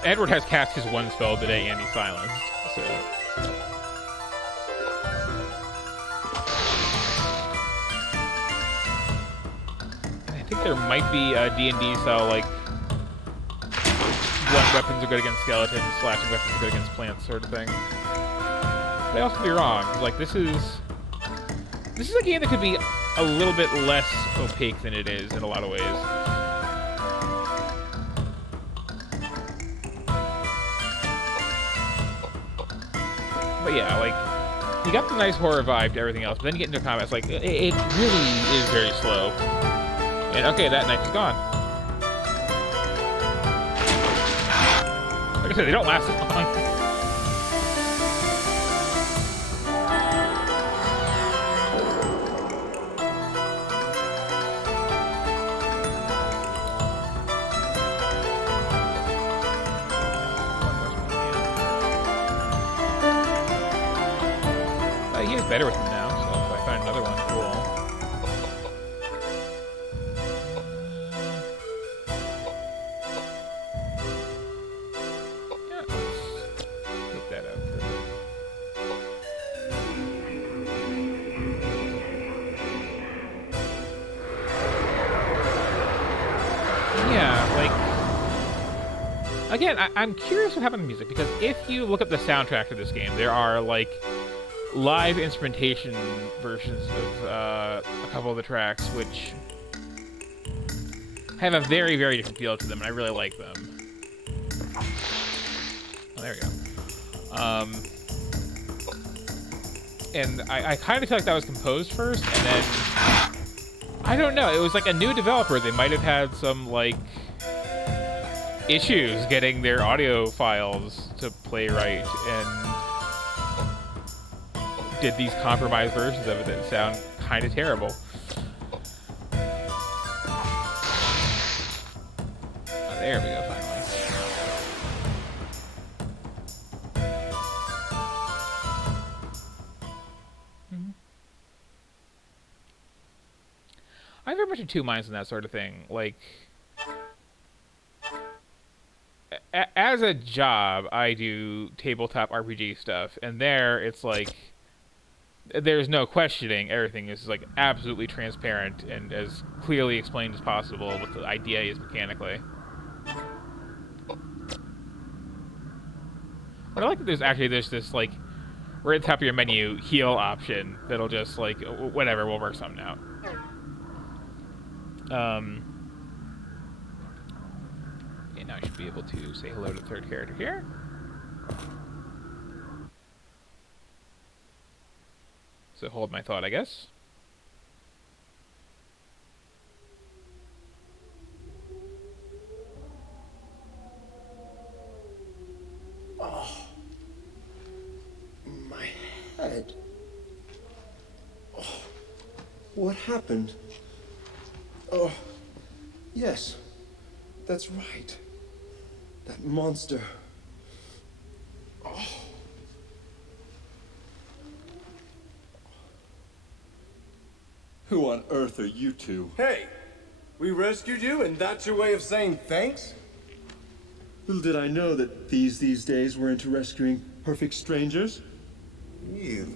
Edward has cast his one spell today and he's silenced, so... I think there might be a D&D style, like... blunt weapons are good against skeletons, slashing weapons are good against plants, sort of thing. But I also could be wrong, because, like, this is a game that could be a little bit less opaque than it is in a lot of ways. But yeah, like, you got the nice horror vibe to everything else, but then you get into combat, it's like, it really is very slow. And okay, that knife is gone. Like I said, they don't last that long. He is better with him now, so if I find another one, cool. Yeah, let's take that out for a bit. Yeah, like... Again, I'm curious what happened to music, because if you look up the soundtrack to this game, there are, like, live instrumentation versions of a couple of the tracks, which have a very, very different feel to them, and I really like them. Oh, there we go. And I kind of feel like that was composed first, and then... I don't know, it was like a new developer. They might have had some, like, issues getting their audio files to play right, and did these compromised versions of it that sound kind of terrible. Oh, there we go, finally. I'm very much in two minds on that sort of thing. Like, as a job, I do tabletop RPG stuff, and there it's like, there's no questioning. Everything is like absolutely transparent and as clearly explained as possible what the idea is mechanically. But I like that there's this like right at the top of your menu heal option that'll just like whatever, we'll work something out. And now I should be able to say hello to the third character here. So hold my thought, I guess. Oh, my head. Oh, what happened? Oh, yes, that's right. That monster. Oh. Who on earth are you two? Hey, we rescued you, and that's your way of saying thanks? Little did I know that these days were into rescuing perfect strangers. You.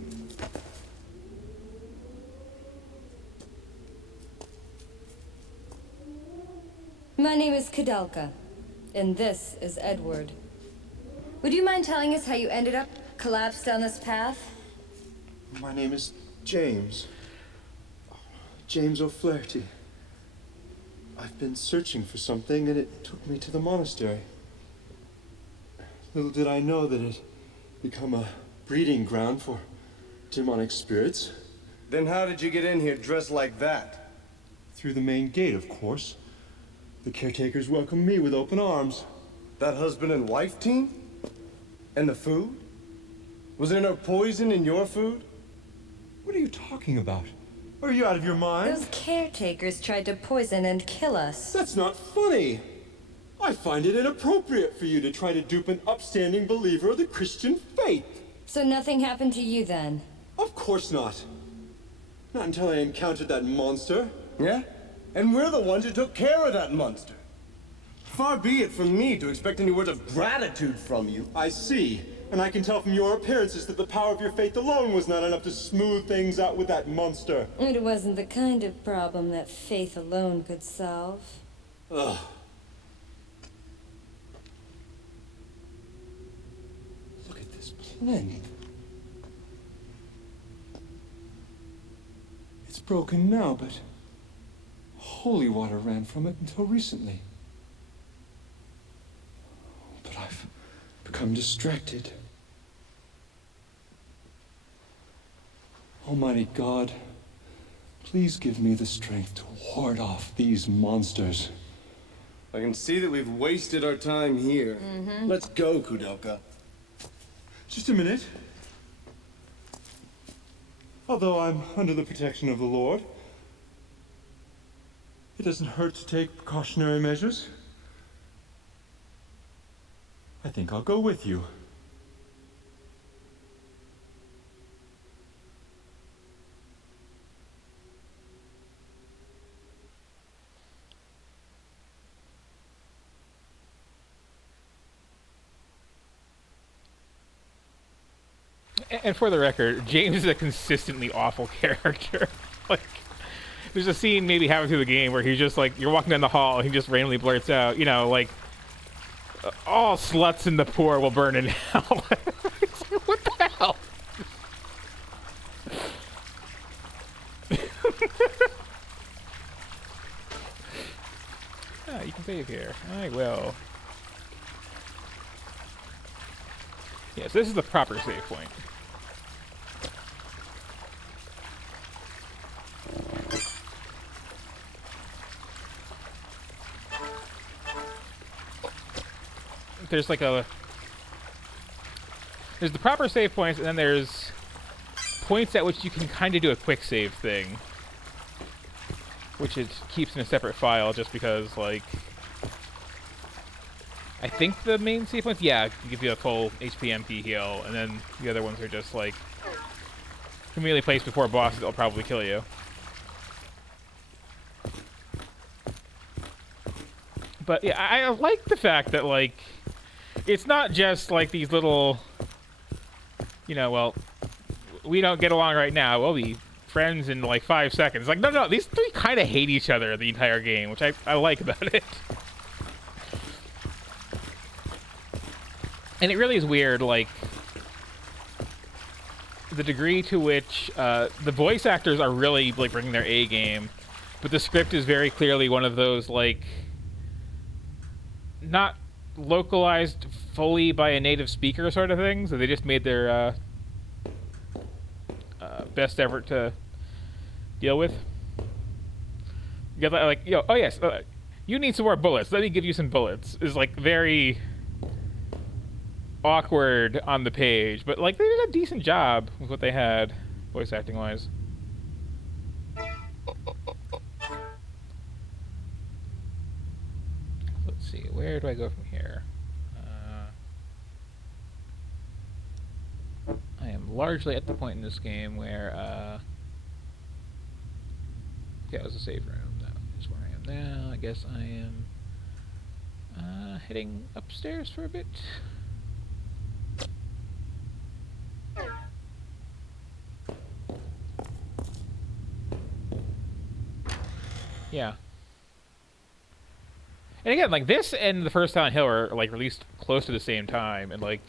My name is Koudelka, and this is Edward. Would you mind telling us how you ended up collapsed down this path? My name is James. James O'Flaherty. I've been searching for something, and it took me to the monastery. Little did I know that it become a breeding ground for demonic spirits. Then how did you get in here dressed like that? Through the main gate, of course. The caretakers welcomed me with open arms. That husband and wife team? And the food? Was there no poison in your food? What are you talking about? Are you out of your mind? Those caretakers tried to poison and kill us. That's not funny. I find it inappropriate for you to try to dupe an upstanding believer of the Christian faith. So nothing happened to you then? Of course not. Not until I encountered that monster. Yeah? And we're the ones who took care of that monster. Far be it from me to expect any words of gratitude from you. I see. And I can tell from your appearances that the power of your faith alone was not enough to smooth things out with that monster. It wasn't the kind of problem that faith alone could solve. Ugh. Look at this plinth. It's broken now, but holy water ran from it until recently. But I've become distracted. Almighty God, please give me the strength to ward off these monsters. I can see that we've wasted our time here. Let's go, Koudelka. Just a minute. Although I'm under the protection of the Lord, it doesn't hurt to take precautionary measures. I think I'll go with you. And for the record, James is a consistently awful character. Like, there's a scene maybe halfway through the game where he's just like, you're walking down the hall and he just randomly blurts out, you know, like, all sluts in the poor will burn in hell. What the hell? Ah, you can save here. I will. Yes, this is the proper save point. There's like there's the proper save points, and then there's points at which you can kind of do a quick save thing, which it keeps in a separate file just because, like, I think the main save points, yeah, give you a full HP MP heal, and then the other ones are just like conveniently placed before bosses that'll probably kill you. But yeah, I like the fact that, like, it's not just like these little, you know, well, we don't get along right now, we'll be friends in like 5 seconds. Like, no, these three kind of hate each other the entire game, which I like about it. And it really is weird, like, the degree to which the voice actors are really, like, bringing their A game, but the script is very clearly one of those, like, not localized fully by a native speaker sort of thing, so they just made their best effort to deal with. You got that, like, yo, oh yes, you need some more bullets, let me give you some bullets, is like very awkward on the page, but like they did a decent job with what they had voice acting wise. Let's see, where do I go from here? I am largely at the point in this game where yeah, it was a save room. That is where I am now. I guess I am heading upstairs for a bit. Yeah. And again, like, this and the first Silent Hill are, like, released close to the same time, and, like,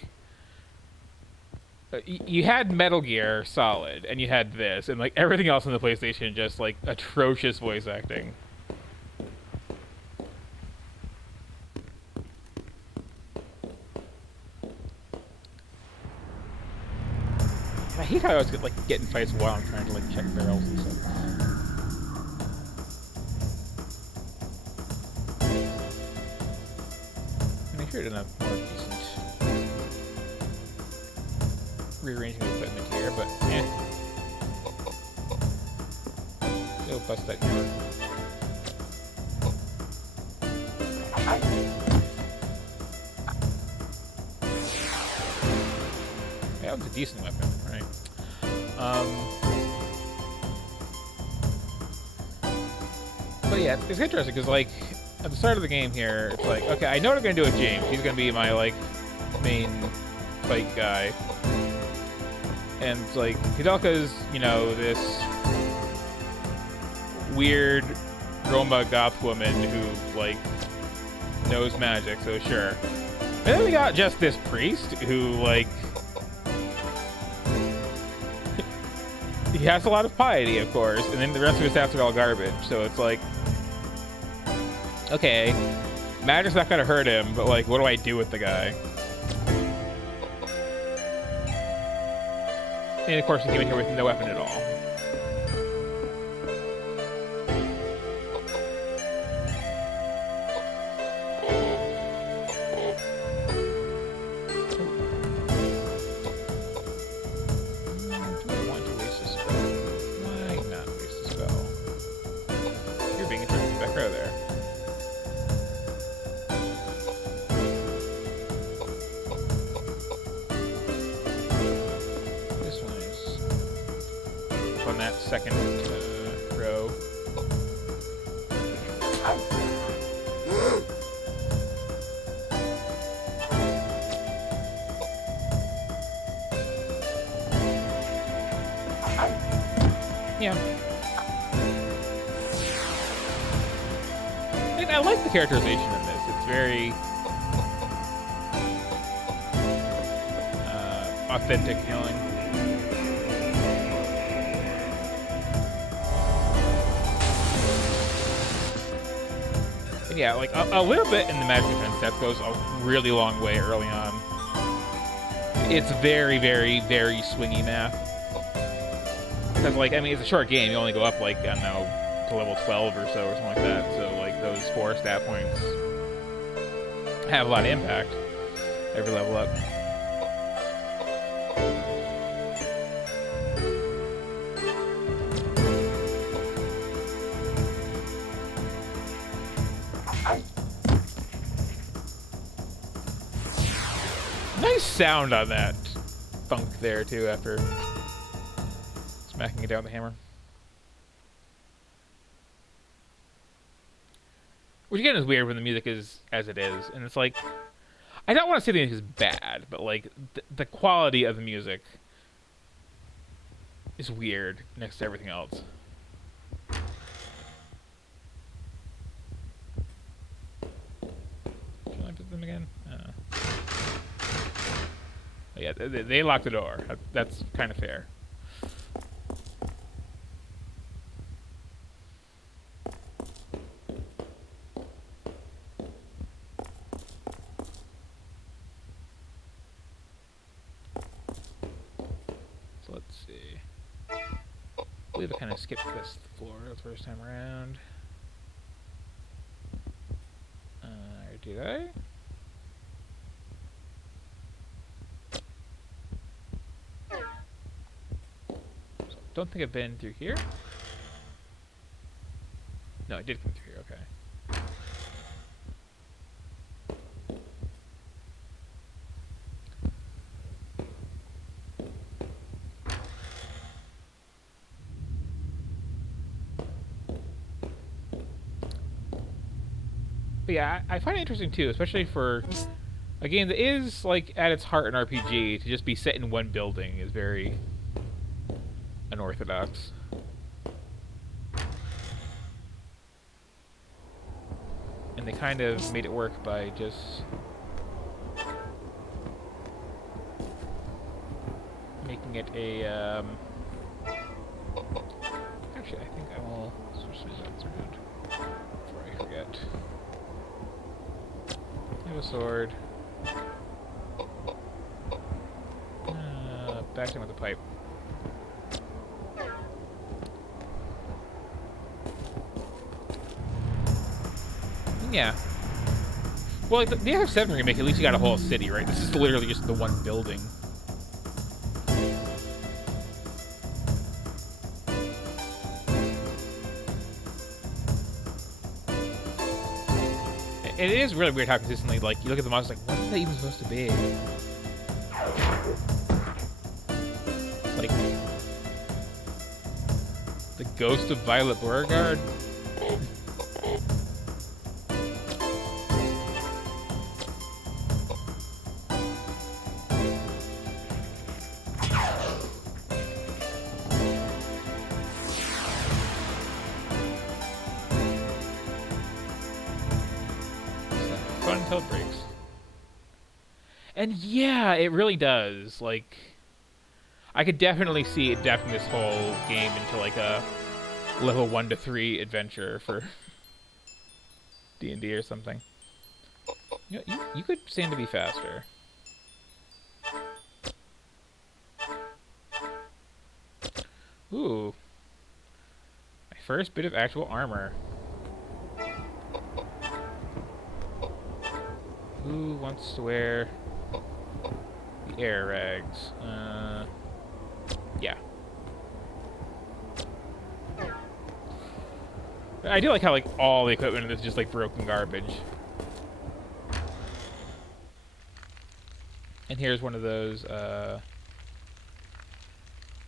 you had Metal Gear Solid, and you had this, and, like, everything else on the PlayStation just, like, atrocious voice acting. I hate how I always get in fights while I'm trying to, like, check barrels and stuff. Make sure to have more decent rearranging of equipment here, but eh. It'll bust that here. That was a decent weapon, right? But yeah, it's interesting because like at the start of the game here, it's like, okay, I know what I'm gonna do with James. He's gonna be my like main fight guy, and it's like Koudelka's, you know, this weird Roma goth woman who like knows magic, so sure. And then we got just this priest who like he has a lot of piety, of course, and then the rest of his stats are all garbage. So it's like, okay, magic's not gonna hurt him, but like, what do I do with the guy? And of course, he came in here with no weapon at all. Second row. Yeah. And I like the characterization in this. It's very authentic feeling. Yeah, like a little bit in the magic defense that goes a really long way early on. It's very, very, very swingy math. Because, like, I mean, it's a short game. You only go up, like, I don't know, to level 12 or so, or something like that. So, like, those 4 stat points have a lot of impact every level up. Nice sound on that thunk there, too, after smacking it down with the hammer. Which, again, is weird when the music is as it is. And it's like, I don't want to say the music is bad, but, like, the quality of the music is weird next to everything else. Should I put them again? Oh, yeah, they locked the door. That's kind of fair. So let's see. I believe I kind of skipped this floor the first time around. Or did I? Don't think I've been through here. No, I did come through here, okay. But yeah, I find it interesting too, especially for a game that is, like, at its heart an RPG, to just be set in one building is very unorthodox. And they kind of made it work by just making it a actually, I think I will switch these out before I forget. I have a sword. Back in with the pipe. Yeah. Well, like the FF7 remake, at least you got a whole city, right? This is literally just the one building. It is really weird how consistently, like, you look at the monsters, like, what is that even supposed to be? Like the ghost of Violet Beauregard. Fun until it breaks. And yeah, it really does. Like, I could definitely see adapting this whole game into like a level 1 to 3 adventure for D&D or something. You know, you could stand to be faster. Ooh. My first bit of actual armor. Who wants to wear the air rags? Yeah. I do like how like all the equipment is just like broken garbage. And here's one of those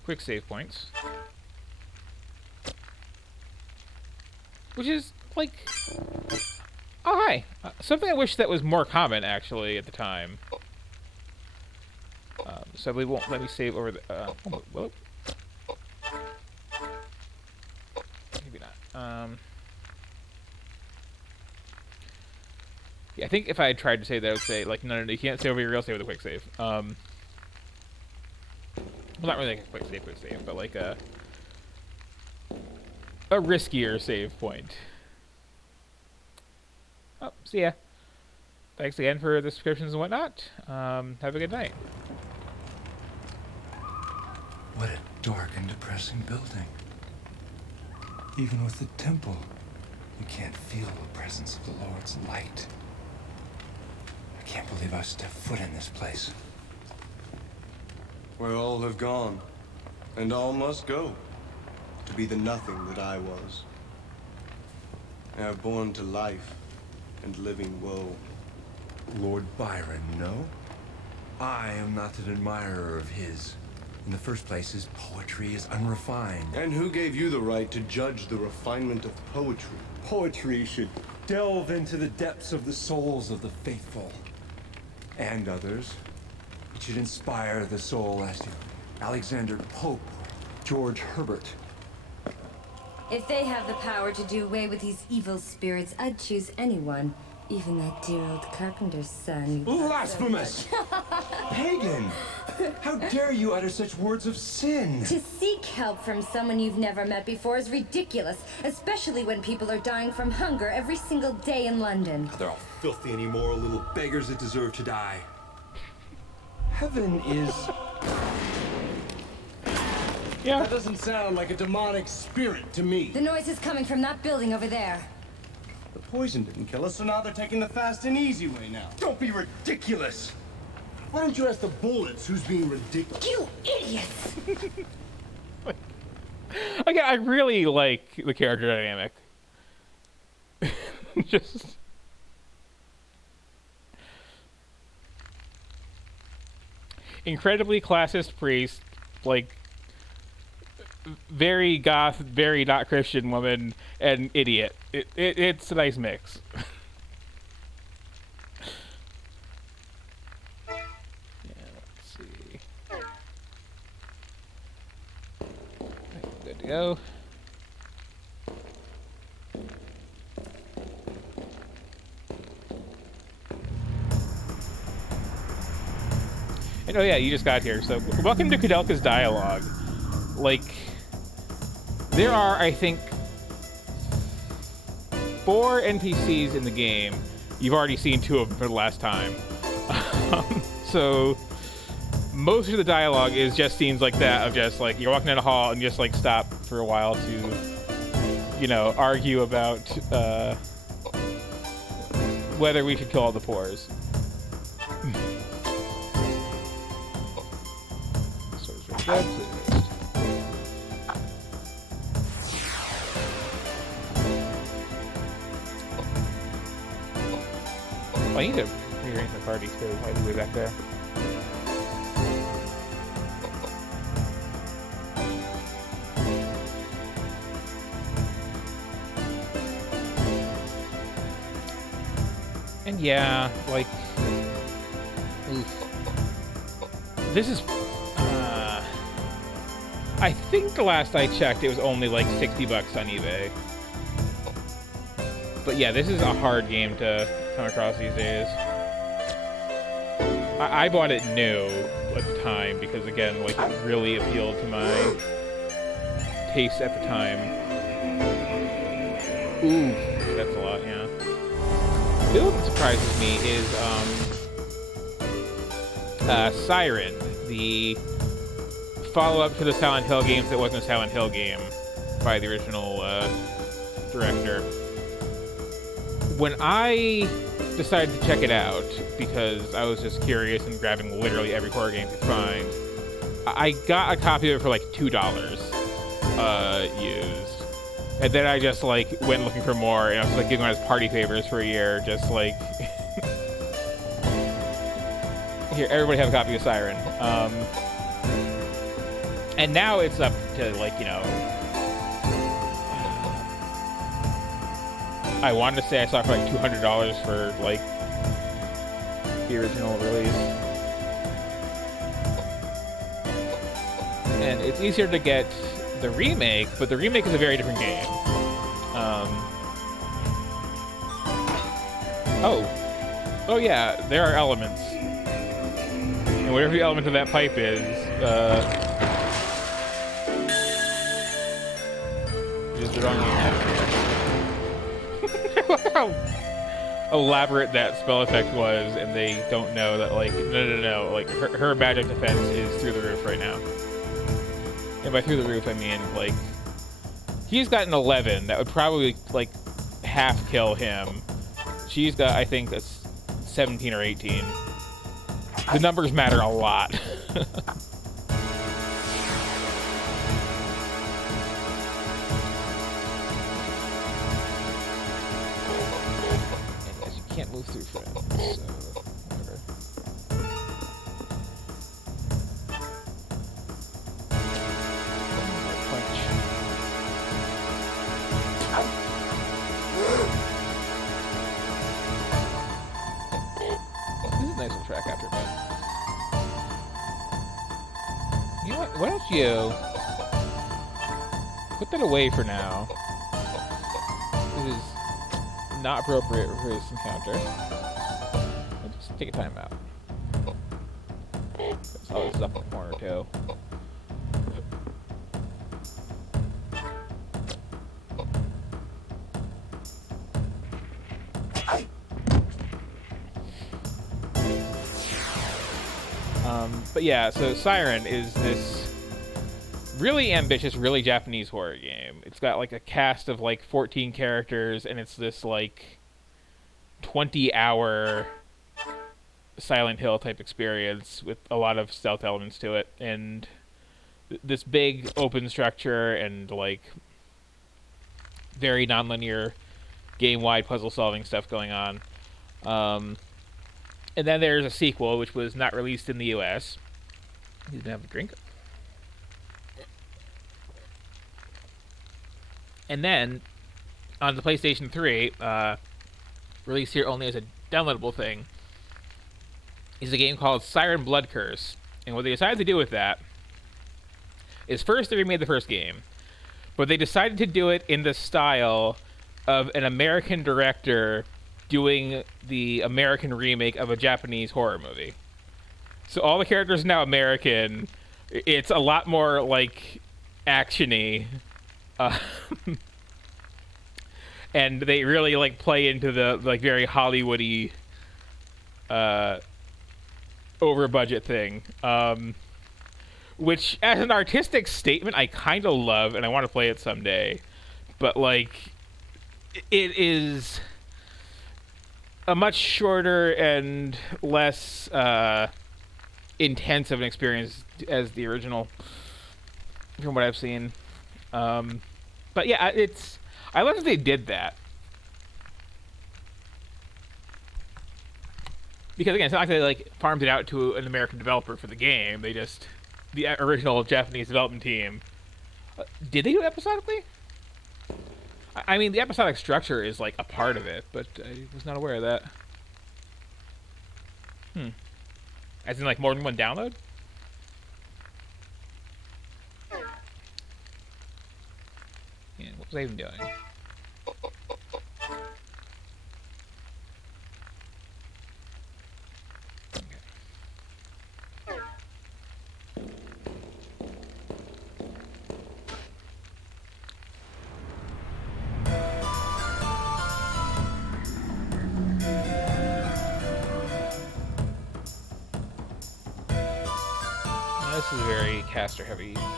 quick save points. Which is like, oh hi, something I wish that was more common actually at the time. So they won't let me save over the. Whoa. Maybe not. Yeah, I think if I had tried to save that, I would say like, no, you can't save over your real save with a quick save. Well, not really like a quick save, but like a riskier save point. Oh, see ya. Thanks again for the subscriptions and whatnot. Have a good night. What a dark and depressing building. Even with the temple, you can't feel the presence of the Lord's light. I can't believe I stepped foot in this place. Where all have gone, and all must go, to be the nothing that I was. Now born to life and living woe. Lord Byron, no? I am not an admirer of his. In the first place, his poetry is unrefined. And who gave you the right to judge the refinement of poetry? Poetry should delve into the depths of the souls of the faithful. And others. It should inspire the soul as to Alexander Pope, George Herbert. If they have the power to do away with these evil spirits, I'd choose anyone. Even that dear old carpenter's son. Blasphemous! Pagan! How dare you utter such words of sin? To seek help from someone you've never met before is ridiculous, especially when people are dying from hunger every single day in London. They're all filthy and immoral little beggars that deserve to die. Heaven is... Yeah. That doesn't sound like a demonic spirit to me. The noise is coming from that building over there. The poison didn't kill us, so now they're taking the fast and easy way now. Don't be ridiculous! Why don't you ask the bullets who's being ridiculous? You idiots! Again, I really like the character dynamic. Just incredibly classist priest, like very goth, very not Christian woman, and idiot. It's a nice mix. Good to go. And oh yeah, you just got here. So welcome to Koudelka's dialogue. Like, there are, I think, 4 NPCs in the game. You've already seen 2 of them for the last time. So most of the dialogue is just scenes like that of just like you're walking in a hall and just like stop for a while to, you know, argue about whether we should kill all the pores. I need to rearrange my party too. I have to go back there. Yeah, like, oof. This is, I think the last I checked, it was only like $60 on eBay. But yeah, this is a hard game to come across these days. I bought it new at the time because, again, like, it really appealed to my taste at the time. Ooh, that's a lot, yeah. The other thing that surprises me is Siren, the follow-up to the Silent Hill games that wasn't a Silent Hill game by the original director. When I decided to check it out, because I was just curious and grabbing literally every horror game I could find, I got a copy of it for like $2 used. And then I just like went looking for more, and I was like giving out as party favors for a year, just like here, everybody have a copy of Siren. And now it's up to like, you know, I wanted to say I saw it for like $200 for like the original release. And it's easier to get the remake, but the remake is a very different game. Oh yeah, there are elements. And whatever the element of that pipe is, the wrong one. How elaborate that spell effect was, and they don't know that, like, no, like, her magic defense is through the roof right now. And by through the roof, I mean, like, he's got an 11 that would probably, like, half kill him. She's got, I think, a 17 or 18. The numbers matter a lot. Can't move through friends, so whatever. Punch. This is a nice little track after that. You know what? Why don't you put that away for now? This is not appropriate for this encounter. We'll just take a time out. Oh, this is up in the corner too. But yeah, so Siren is this really ambitious, really Japanese horror game. It's got like a cast of like 14 characters, and it's this like 20-hour Silent Hill type experience with a lot of stealth elements to it, and this big open structure and like very non-linear game-wide puzzle solving stuff going on. And then there's a sequel which was not released in the US. You didn't have a drink. And then, on the PlayStation 3, released here only as a downloadable thing, is a game called Siren Blood Curse. And what they decided to do with that is first they remade the first game, but they decided to do it in the style of an American director doing the American remake of a Japanese horror movie. So all the characters are now American. It's a lot more, like, action-y. And they really like play into the like very Hollywoody over budget thing, which as an artistic statement I kind of love and I want to play it someday, but like it is a much shorter and less intense of an experience as the original from what I've seen. But yeah, I love that they did that. Because again, it's not like they like farmed it out to an American developer for the game. They just, the original Japanese development team. Did they do it episodically? I mean, the episodic structure is like a part of it, but I was not aware of that. As in, like, more than one download? Yeah, what was I even doing? This is a very caster heavy boss,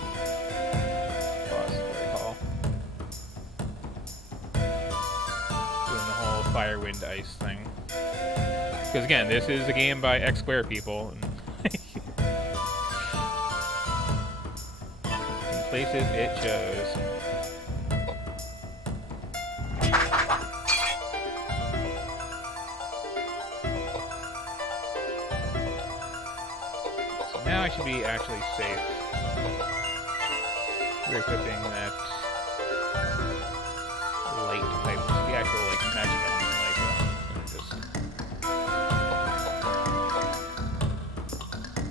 if I recall. Doing the whole fire, wind, ice thing. Because again, this is a game by X Square people. And in places it shows. Now I should be actually safe. Re-equipping that light type, the actual like magic element light. Just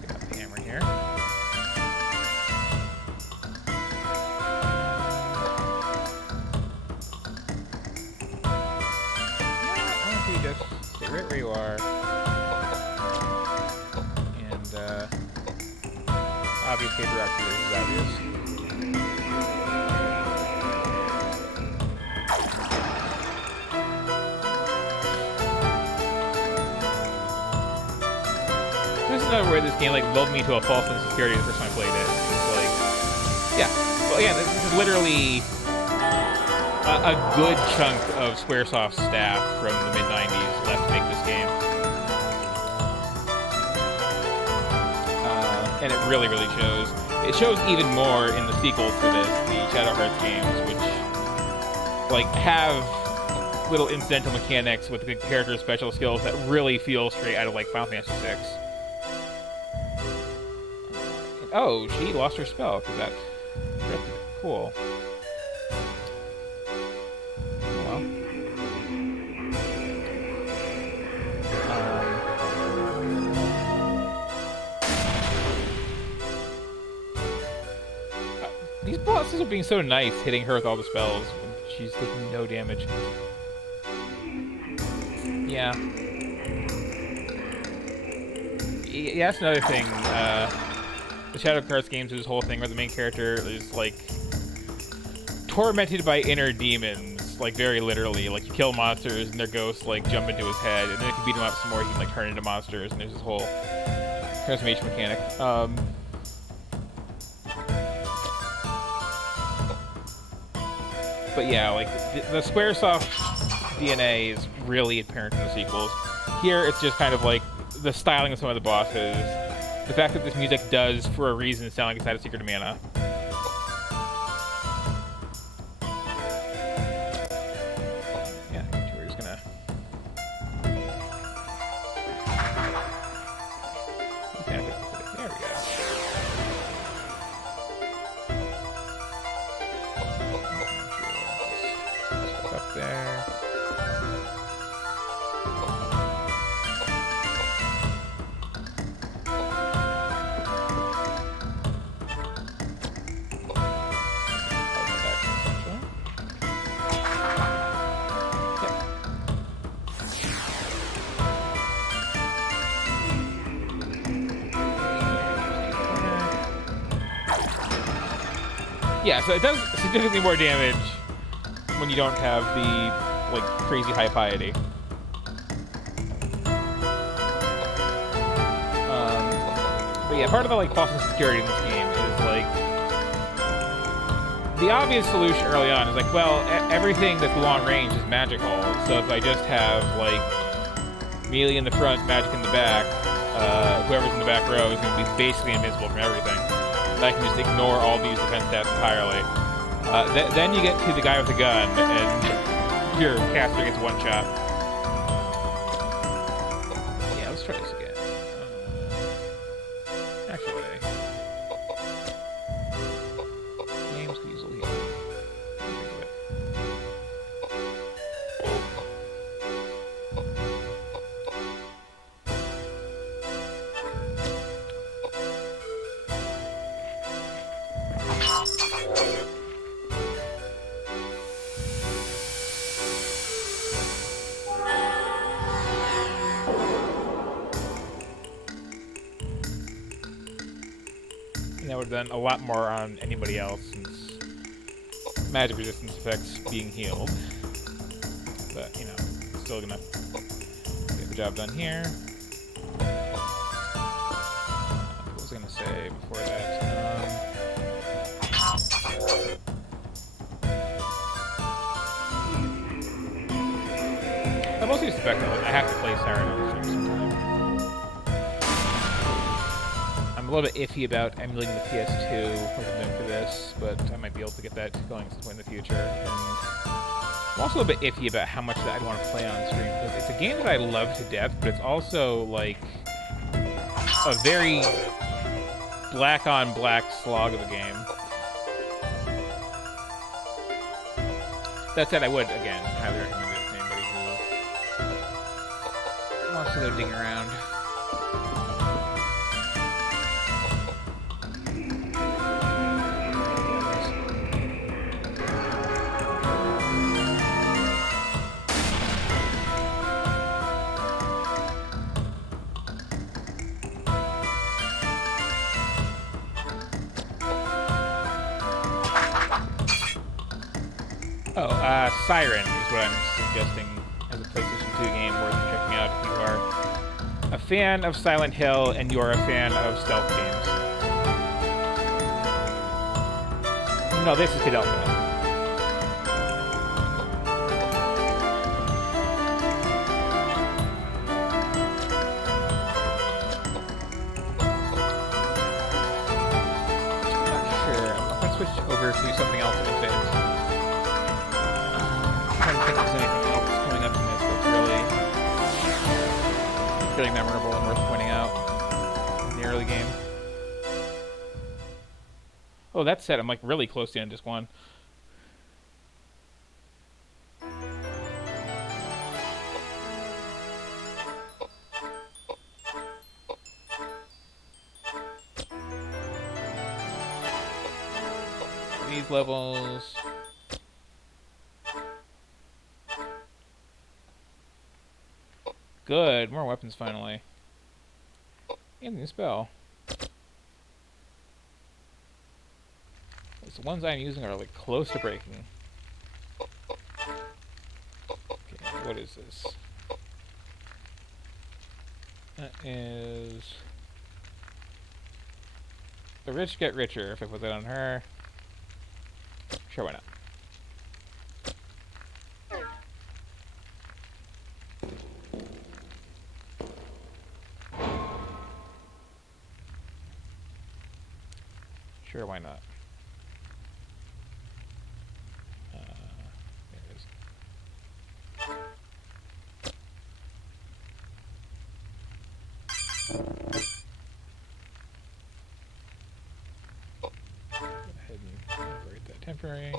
get out the hammer here. Why don't you just stay right where you are? Obvious paper activity is obvious. This is another way this game like lulled me to a false sense of security the first time I played it. It's like, yeah, well, yeah, this is literally a good chunk of Squaresoft's staff from the mid '90s left to make this game. And it really, really shows. It shows even more in the sequels to this, the Shadow Hearts games, which, like, have little incidental mechanics with the character special skills that really feel straight out of, like, Final Fantasy VI. Oh, she lost her spell, because that's cool. These bosses are being so nice, hitting her with all the spells when she's taking no damage. Yeah. Yeah, that's another thing. The Shadow Hearts games do this whole thing where the main character is, like, tormented by inner demons, like, very literally. Like, you kill monsters and their ghosts, like, jump into his head, and then if you beat him up some more, he can, like, turn into monsters, and there's this whole transformation mechanic. But yeah, like, the Squaresoft DNA is really apparent in the sequels. Here, it's just kind of like the styling of some of the bosses. The fact that this music does, for a reason, sound like it's out of Secret of Mana. Yeah, we're just gonna... There we go. Up there. Yeah, so it does significantly more damage when you don't have the, like, crazy high piety. But yeah, part of the, like, false security in this game is, like, the obvious solution early on is, like, well, everything that's long range is magical, so if I just have, like, melee in the front, magic in the back, whoever's in the back row is going to be basically invisible from everything. And I can just ignore all these defense stats entirely. Then you get to the guy with the gun, and your caster gets one shot. Yeah, let's try this again. Actually, games could easily think of it. that would have done a lot more on anybody else since magic resistance effects being healed. But, you know, still gonna get the job done here. What was I gonna say before that? I mostly just the fact that I have to play Siren on the stream sometime. I'm a little bit iffy about emulating the PS2 like I'm doing for this, but I might be able to get that going at some point in the future. And I'm also a bit iffy about how much that I'd want to play on stream, because it's a game that I love to death, but it's also like a very black on black slog of a game. That said, I would, again, highly recommend it to anybody who wants to go dig around. Siren is what I'm suggesting as a PlayStation 2 game worth checking out if you are a fan of Silent Hill and you are a fan of stealth games. No, this is Koudelka. Switch over to something else in a bit. I'm trying to think if there's anything else coming up in this that's really memorable and worth pointing out in the early game. Oh, that said, I'm like really close to the end of disc 1. These levels. Good, more weapons finally. And a new spell. The ones I'm using are like close to breaking. Okay, what is this? That is the rich get richer. If I put that on her. Sure, why not? Sure, why not? There it is. Go ahead and override that temporary.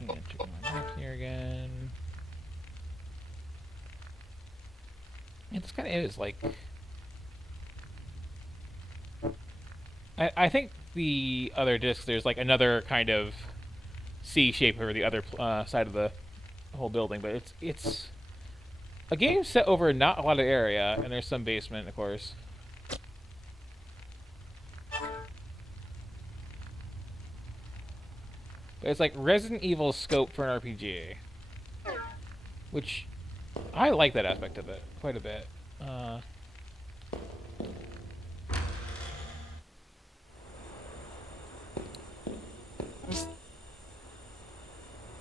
And check my map here again. It's kind of is like. I think the other disc, there's like another kind of C shape over the other side of the whole building, but it's a game set over not a lot of area, and there's some basement, of course. But it's like Resident Evil scope for an RPG, which I like that aspect of it quite a bit.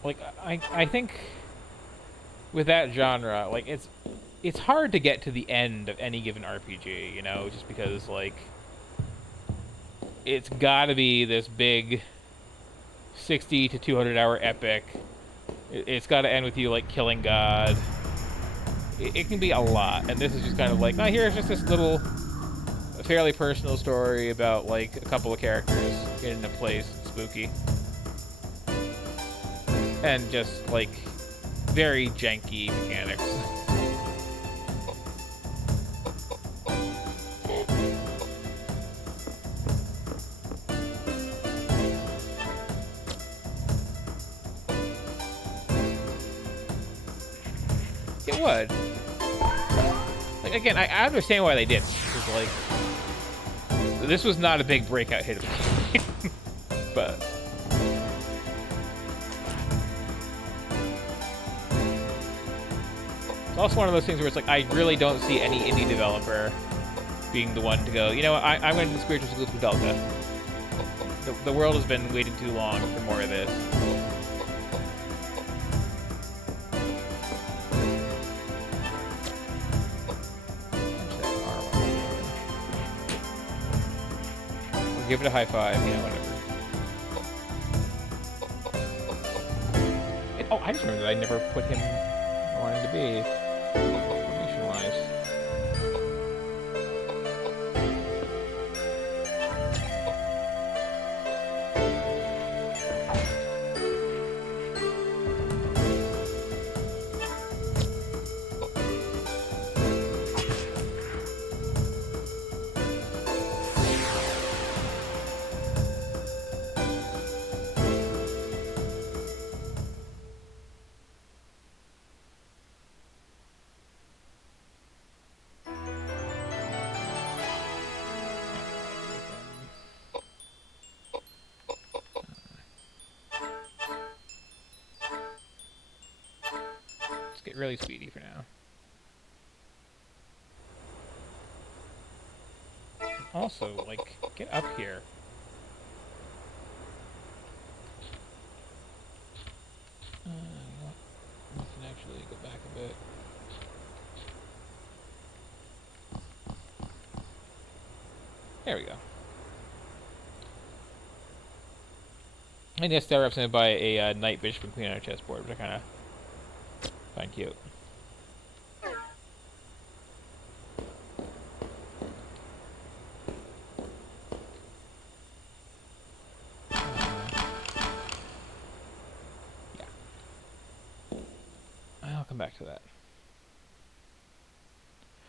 Like I think with that genre, like it's hard to get to the end of any given RPG, you know, just because like it's got to be this big 60 to 200 hour epic. It's got to end with you like killing God. It can be a lot, and this is just kind of like, oh, here's just this little fairly personal story about like a couple of characters in a place spooky. And just, like, very janky mechanics. It would. Like, again, I understand why they did. Because, like, this was not a big breakout hit of the game. But it's also one of those things where it's like, I really don't see any indie developer being the one to go, you know what, I'm going to do spiritual sequel to Koudelka. The world has been waiting too long for more of this. Or give it a high five, you know, whatever. Oh, I just remembered that I never put him where I wanted to be. Formation-wise. Get really speedy for now. Also, like, get up here. You know what? We can actually go back a bit. There we go. And yes, they're represented by a knight, bishop, and queen on a chessboard, which I kind of find cute. Yeah. I'll come back to that.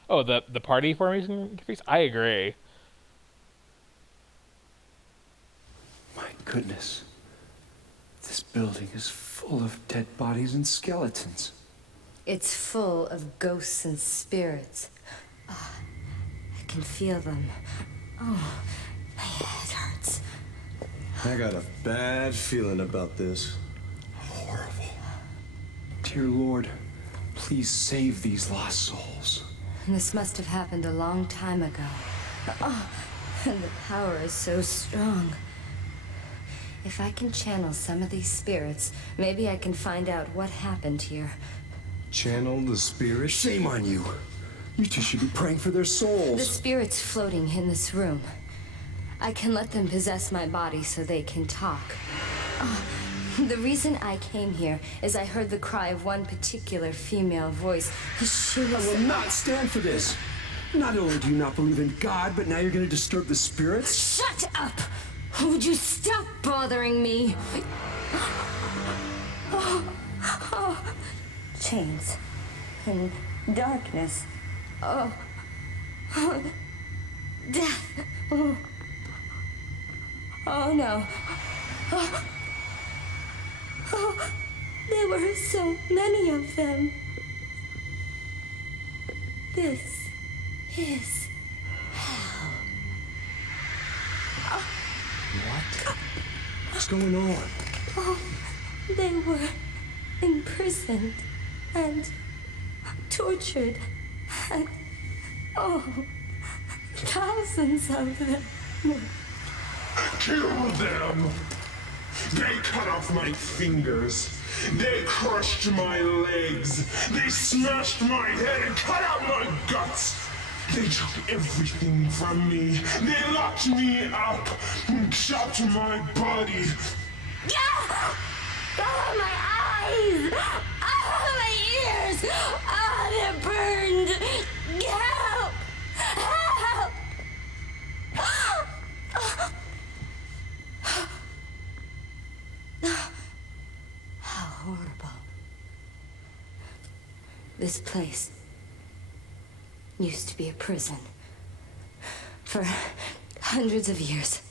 Oh, the party formation interface? I agree. My goodness. This building is full of dead bodies and skeletons. It's full of ghosts and spirits. Oh, I can feel them. Oh, my head hurts. I got a bad feeling about this. Horrible. Dear Lord, please save these lost souls. This must have happened a long time ago. Oh, and the power is so strong. If I can channel some of these spirits, maybe I can find out what happened here. Channel the spirit? Shame on you. You two should be praying for their souls. The spirits floating in this room. I can let them possess my body so they can talk. The reason I came here is I heard the cry of one particular female voice. She was... I will not stand for this. Not only do you not believe in God, but now you're going to disturb the spirits? Shut up! Would you stop bothering me? Chains and darkness. Death. Oh no. There were so many of them. This is hell. What? What's going on? Oh, they were imprisoned and tortured and, thousands of them. Kill them! They cut off my fingers. They crushed my legs. They smashed my head and cut out my guts. They took everything from me. They locked me up and chopped my body. Oh, my eyes! Oh, my ears! Oh, they're burned! Help! Help! How horrible. This place used to be a prison. For hundreds of years,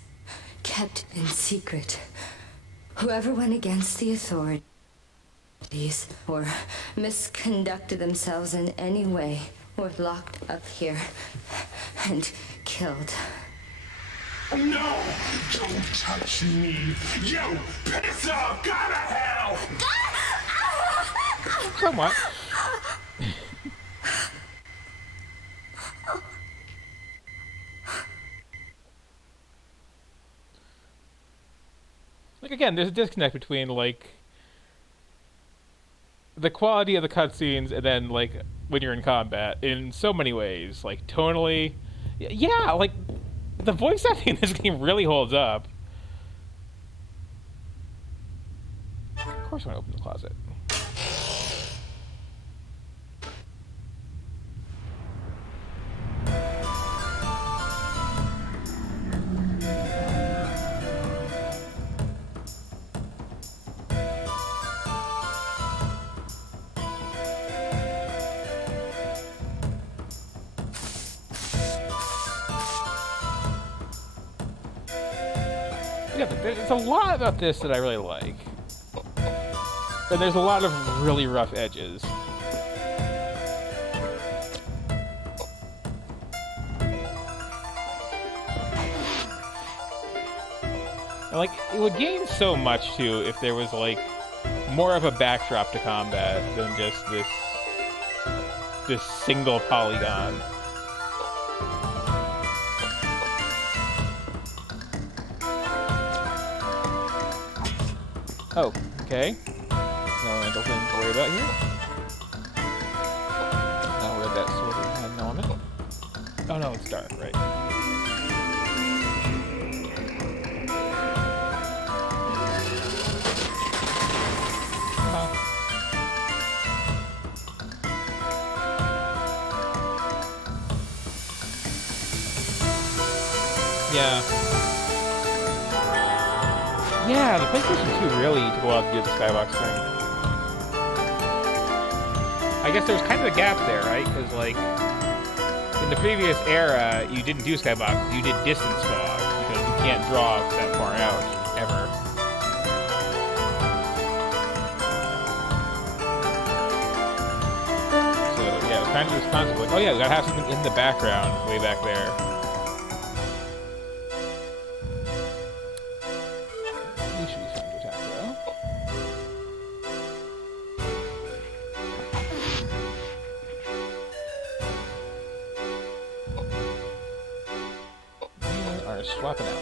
kept in secret. Whoever went against the authorities these or misconducted themselves in any way were locked up here and killed. No! Don't touch me! You piss off! Go to hell! Somewhat. Like, again, there's a disconnect between, like, the quality of the cutscenes and then, like, when you're in combat in so many ways. Like, tonally. Yeah, like, the voice acting in this game really holds up. Of course I want to open the closet. Yeah, but there's a lot about this that I really like. And there's a lot of really rough edges. And, like, it would gain so much, too, if there was, like, more of a backdrop to combat than just this single polygon. Oh, okay. No elemental thing to worry about here. Now where that sword had an element. Oh no, it's dark, right. Yeah. Yeah, the PlayStation 2 really took a while to do the skybox thing. I guess there was kind of a gap there, right? Because, like, in the previous era, you didn't do skybox, you did distance fog, because you can't draw that far out, ever. So, yeah, it was kind of this concept, like, oh yeah, we gotta have something in the background, way back there. Swapping out.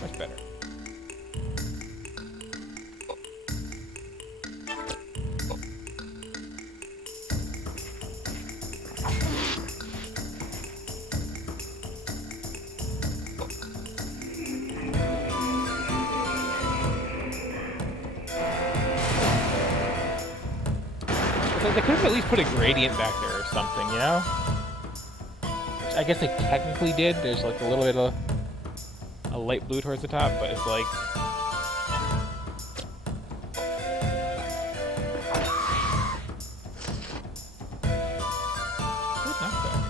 Much better. They could have at least put a gradient back there or something, you know? Which I guess they technically did. There's like a little bit of a light blue towards the top, but it's like... Good knockback.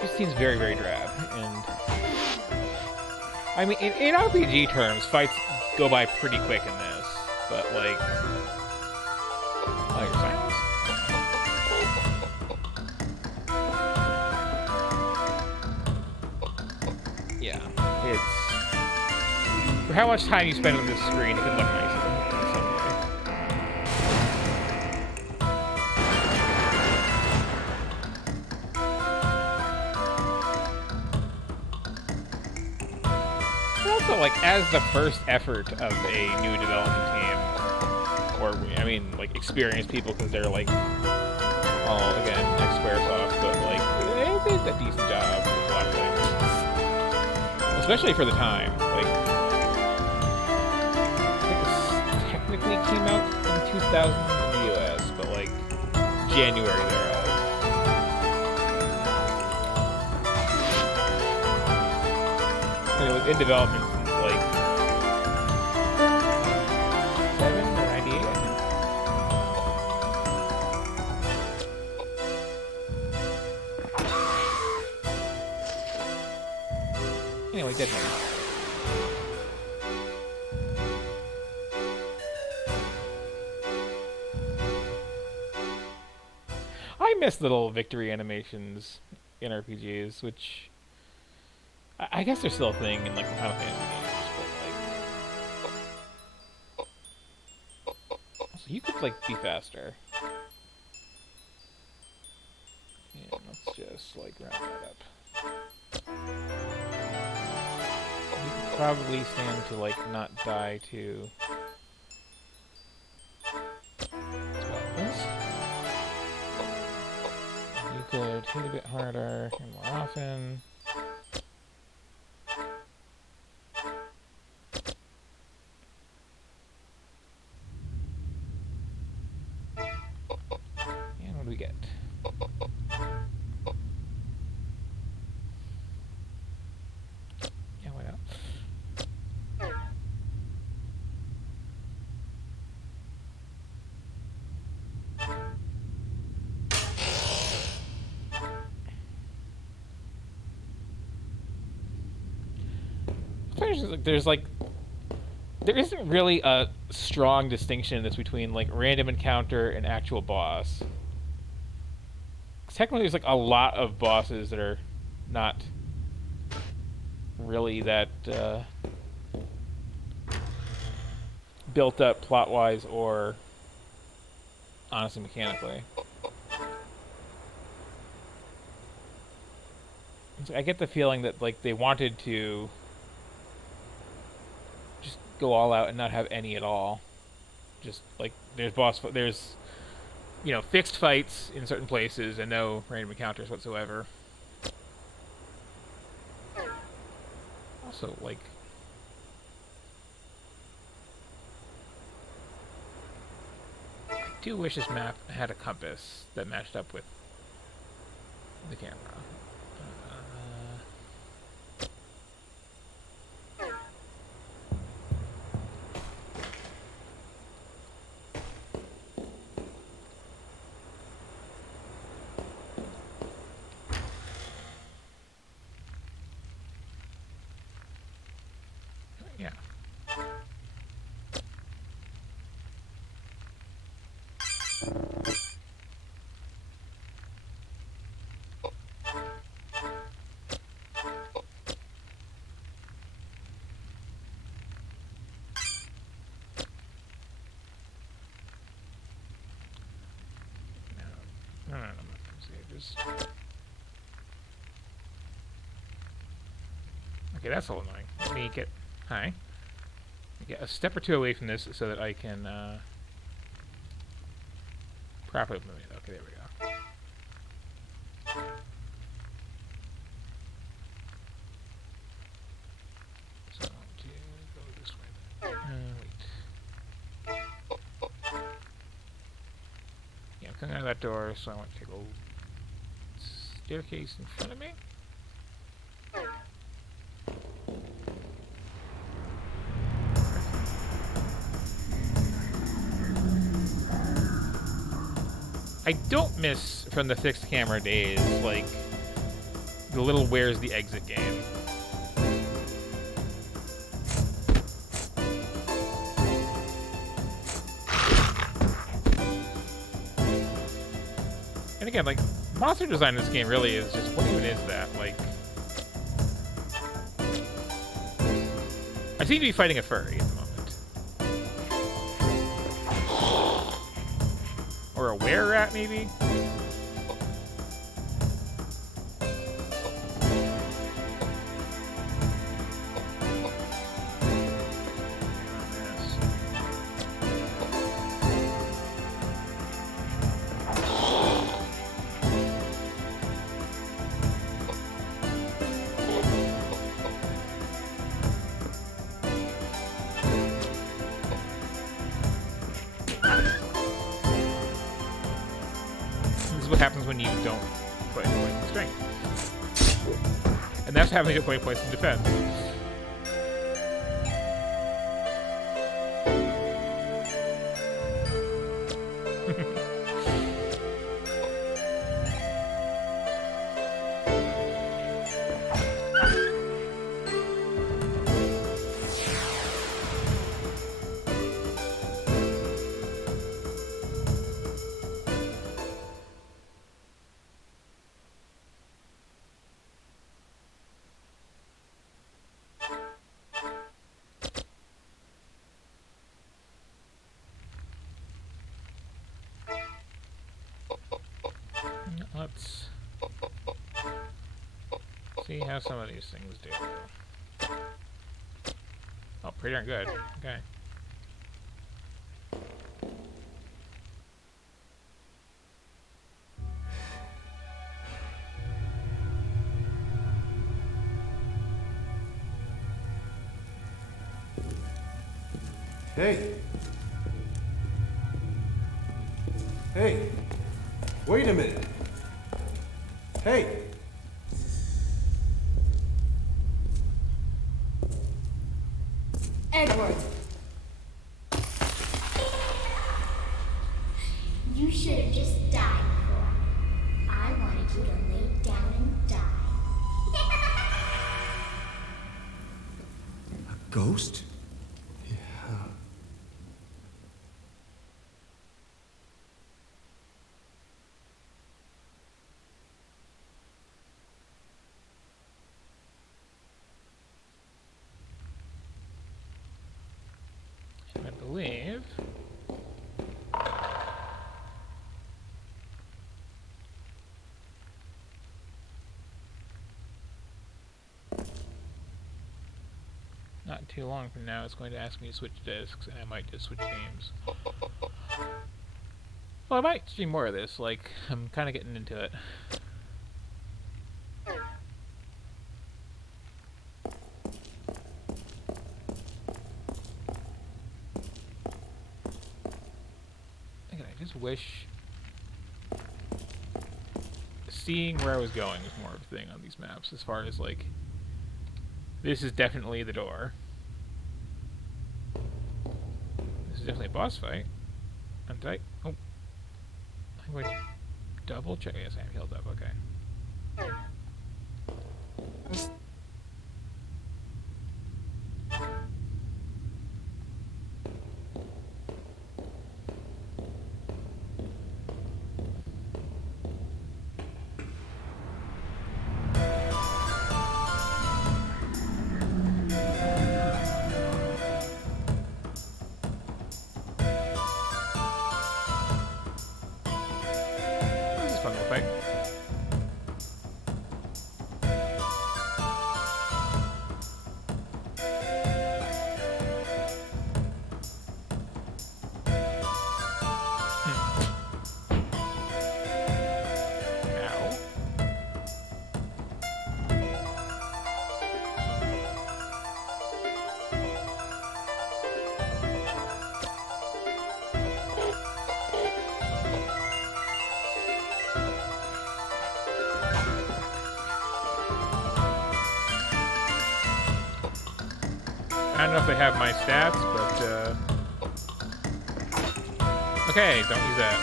Just seems very, very drab, and I mean, in RPG terms, fights go by pretty quick in this, but like, oh, your silence? Yeah, it's for how much time you spend on this screen, it can look nicer in some way. Also, like, as the first effort of a new development team, or, I mean, like, experienced people, because they're, like, all, again, ex-Squaresoft, but, like, they did a decent job with a lot of things. Especially for the time. Like, I think this technically came out in 2000 in the US, but, like, January thereof. in development since like 7 or 98, I think. Anyway, Dead Man. I miss little victory animations in RPGs, which I guess they're still a thing in like the Final Fantasy games, but like, so you could like be faster. Yeah, let's just like round that up. You could probably stand to like not die to this. You could hit a bit harder and more often. And what do we get? Yeah, why not? There isn't really a strong distinction that's between like random encounter and actual boss. 'Cause technically, there's like a lot of bosses that are not really that built up plot-wise or honestly mechanically. I get the feeling that like they wanted to just go all out and not have any at all. Just like there's you know, fixed fights in certain places and no random encounters whatsoever. Also, like, I do wish this map had a compass that matched up with the camera. Yeah. No, I'm not gonna see. Just... Okay, that's a little annoying. Let me get... Hi. Get a step or two away from this so that I can properly move it. Okay, there we go. So I want to go this way. Wait. Yeah, I'm coming out of that door, so I want to take a staircase in front of me. I don't miss from the fixed camera days, like, the little where's the exit game. And again, like, monster design in this game really is just, what even is that? Like, I seem to be fighting a furry at the moment. Or a were-rat, maybe? What happens when you don't put any points in strength. And that's happening at 20 points in defense. let's see how some of these things do. Oh, pretty darn good. Okay. Hey. Hey. Wait a minute. Hey. Edward. You should have just died before. I wanted you to lay down and die. A ghost? I believe. Not too long from now, it's going to ask me to switch discs, and I might just switch games. Well, I might stream more of this, like, I'm kind of getting into it. Again, I just wish seeing where I was going was more of a thing on these maps, as far as, like, this is definitely the door. This is definitely a boss fight. I'm tight. Oh. I'm going to double check. Yes, I am healed up. Okay. This is a fun little fight. Ow. I don't know if they have my stats, but, okay, don't use that.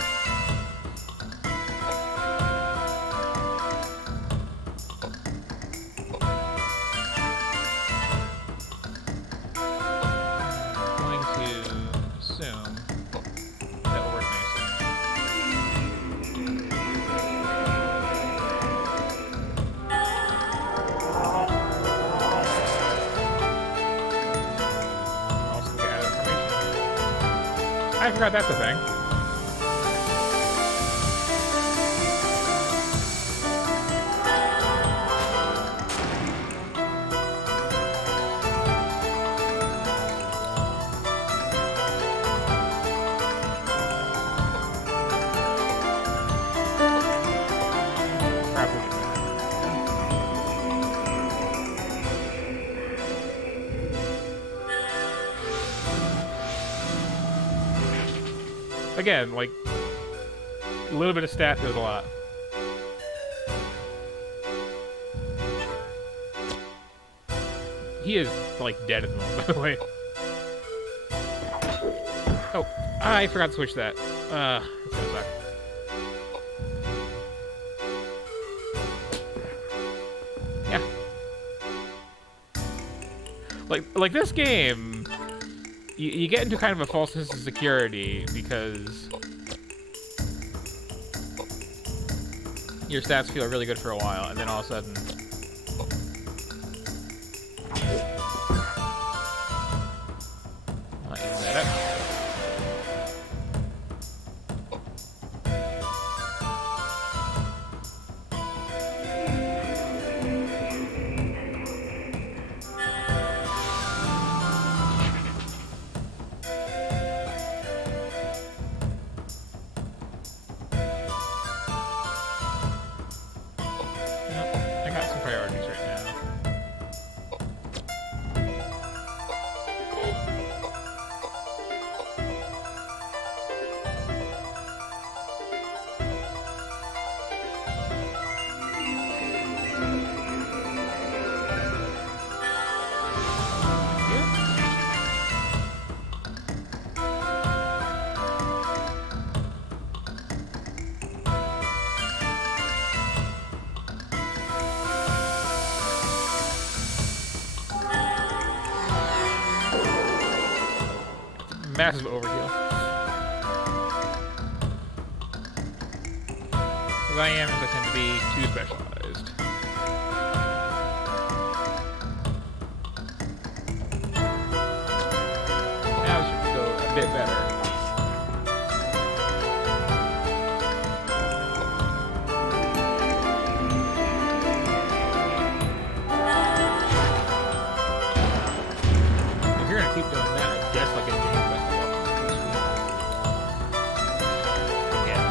I'm going to assume that will work nicely. Also get out of information. I forgot that's a thing. Probably get that. Again, like, a little bit of stat does a lot. He is, like, dead at the moment, by the way. Oh, I forgot to switch that. That's gonna suck. Yeah. Like this game, you get into kind of a false sense of security because your stats feel really good for a while, and then all of a sudden, not using that up. massive overkill. As I am, as I tend to be too specialized. Now this should go a bit better. If you're gonna keep doing that, I guess I'll get James back to welcome. Yes.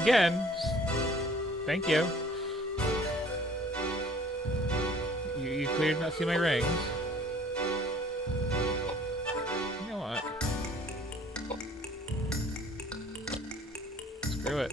Again, thank you. You clearly did not see my rings. You know what? Screw it.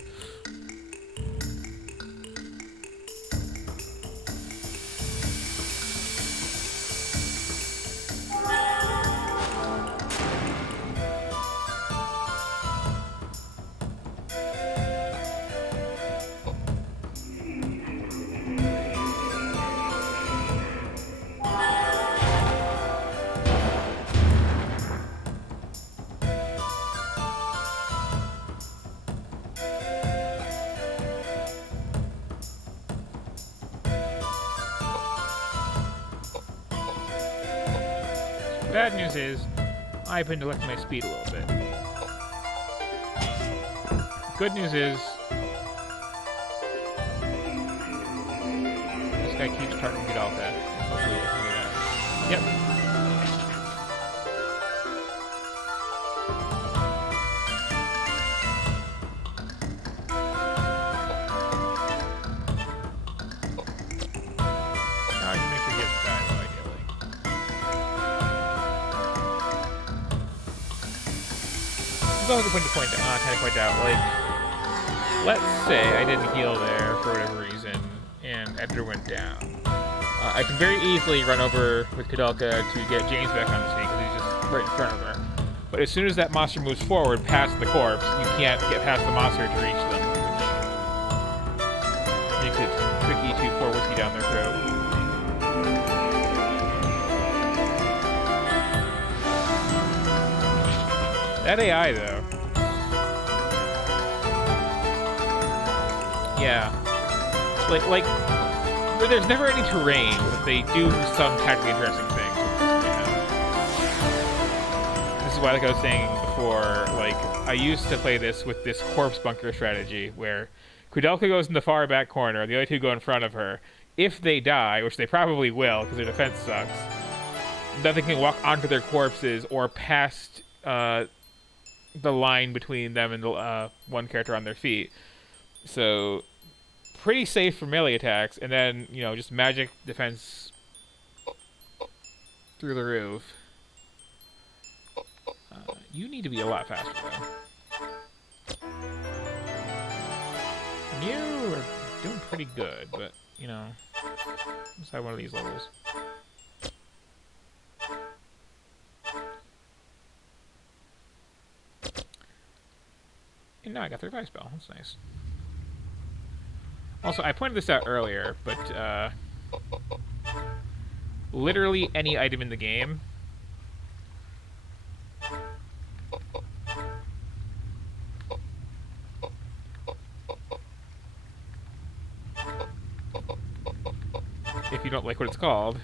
Bad news is, I've been neglecting my speed a little bit. Good news is, this guy keeps targeting Koudelka. Hopefully he can do that. Yep. Now I can make sure he gets died, though, ideally. It's always a point to point out, like, let's say I didn't heal there for whatever reason, and Edgar went down. I can very easily run over with Koudelka to get James back on the scene because he's just right in front of her. But as soon as that monster moves forward past the corpse, you can't get past the monster to reach them, which makes it tricky to pour whiskey down their throat. That AI, though. Yeah. Like, there's never any terrain, but they do some tactically interesting things. This is why, like I was saying before, like, I used to play this with this corpse bunker strategy, where Koudelka goes in the far back corner, the other two go in front of her. If they die, which they probably will, because their defense sucks, then they can walk onto their corpses or past, the line between them and the one character on their feet. So, pretty safe for melee attacks, and then, you know, just magic defense through the roof. You need to be a lot faster, though. You are doing pretty good, but, you know, let's have one of these levels. And now I got the revive spell. That's nice. Also, I pointed this out earlier, but literally any item in the game if you don't like what it's called,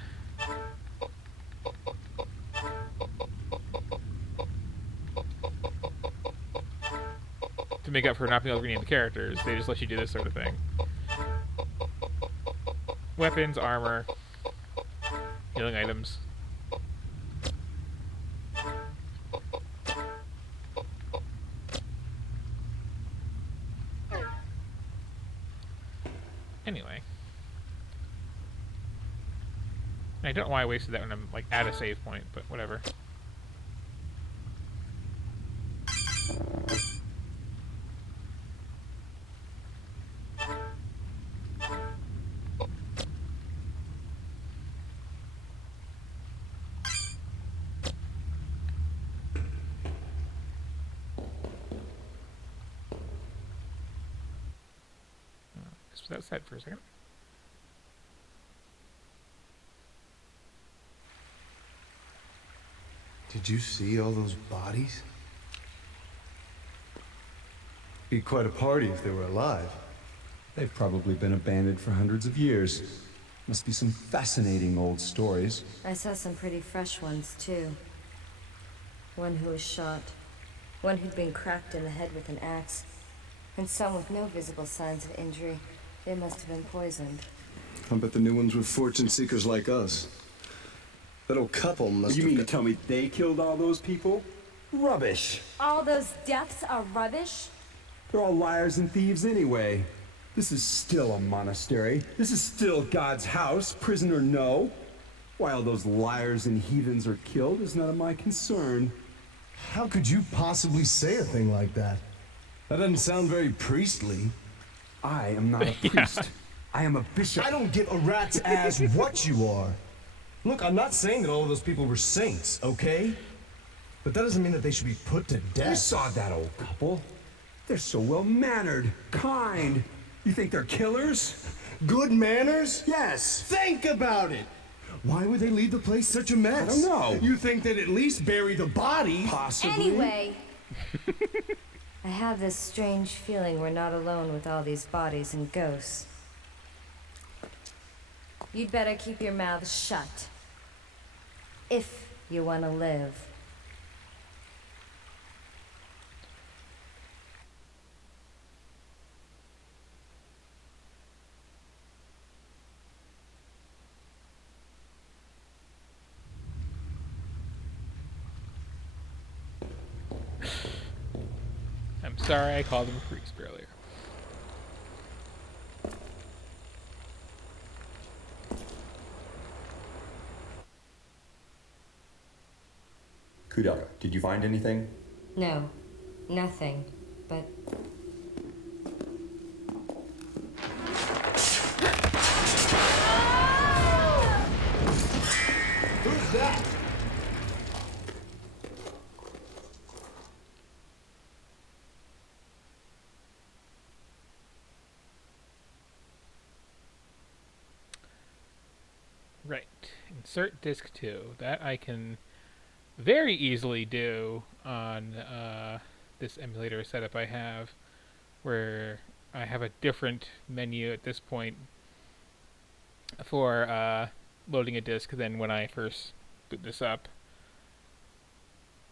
to make up for not being able to rename the characters, they just let you do this sort of thing. Weapons, armor, healing items. Anyway. I don't know why I wasted that when I'm, like, at a save point, but whatever. outside for a second. Did you see all those bodies? Be quite a party if they were alive. They've probably been abandoned for hundreds of years. Must be some fascinating old stories. I saw some pretty fresh ones, too. One who was shot, one who'd been cracked in the head with an axe, and some with no visible signs of injury. They must have been poisoned. I bet the new ones were fortune seekers like us. That old couple must You have mean to got- tell me they killed all those people? Rubbish. All those deaths are rubbish? They're all liars and thieves anyway. This is still a monastery. This is still God's house, prison or no. Why all those liars and heathens are killed is none of my concern. How could you possibly say a thing like that? That doesn't sound very priestly. I am not a priest. I am a bishop. I don't give a rat's ass what you are. Look, I'm not saying that all of those people were saints, okay? But that doesn't mean that they should be put to You death. saw that old couple. They're so well-mannered, kind. You think they're killers? Good manners? Yes. Think about it. Why would they leave the place such a mess? I don't know. You think they'd at least bury the body? Possibly. Anyway, I have this strange feeling we're not alone with all these bodies and ghosts. You'd better keep your mouth shut. If you want to live. I'm sorry I called him a priest earlier. Koudelka, did you find anything? No, nothing. But Who's that? Right. Insert disk 2. That I can very easily do on this emulator setup I have, where I have a different menu at this point for loading a disk than when I first boot this up.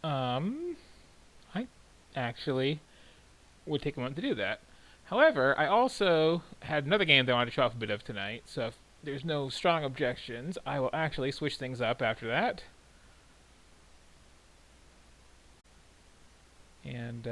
I actually would take a moment to do that. However, I also had another game that I wanted to show off a bit of tonight, so if there's no strong objections, I will actually switch things up after that. And,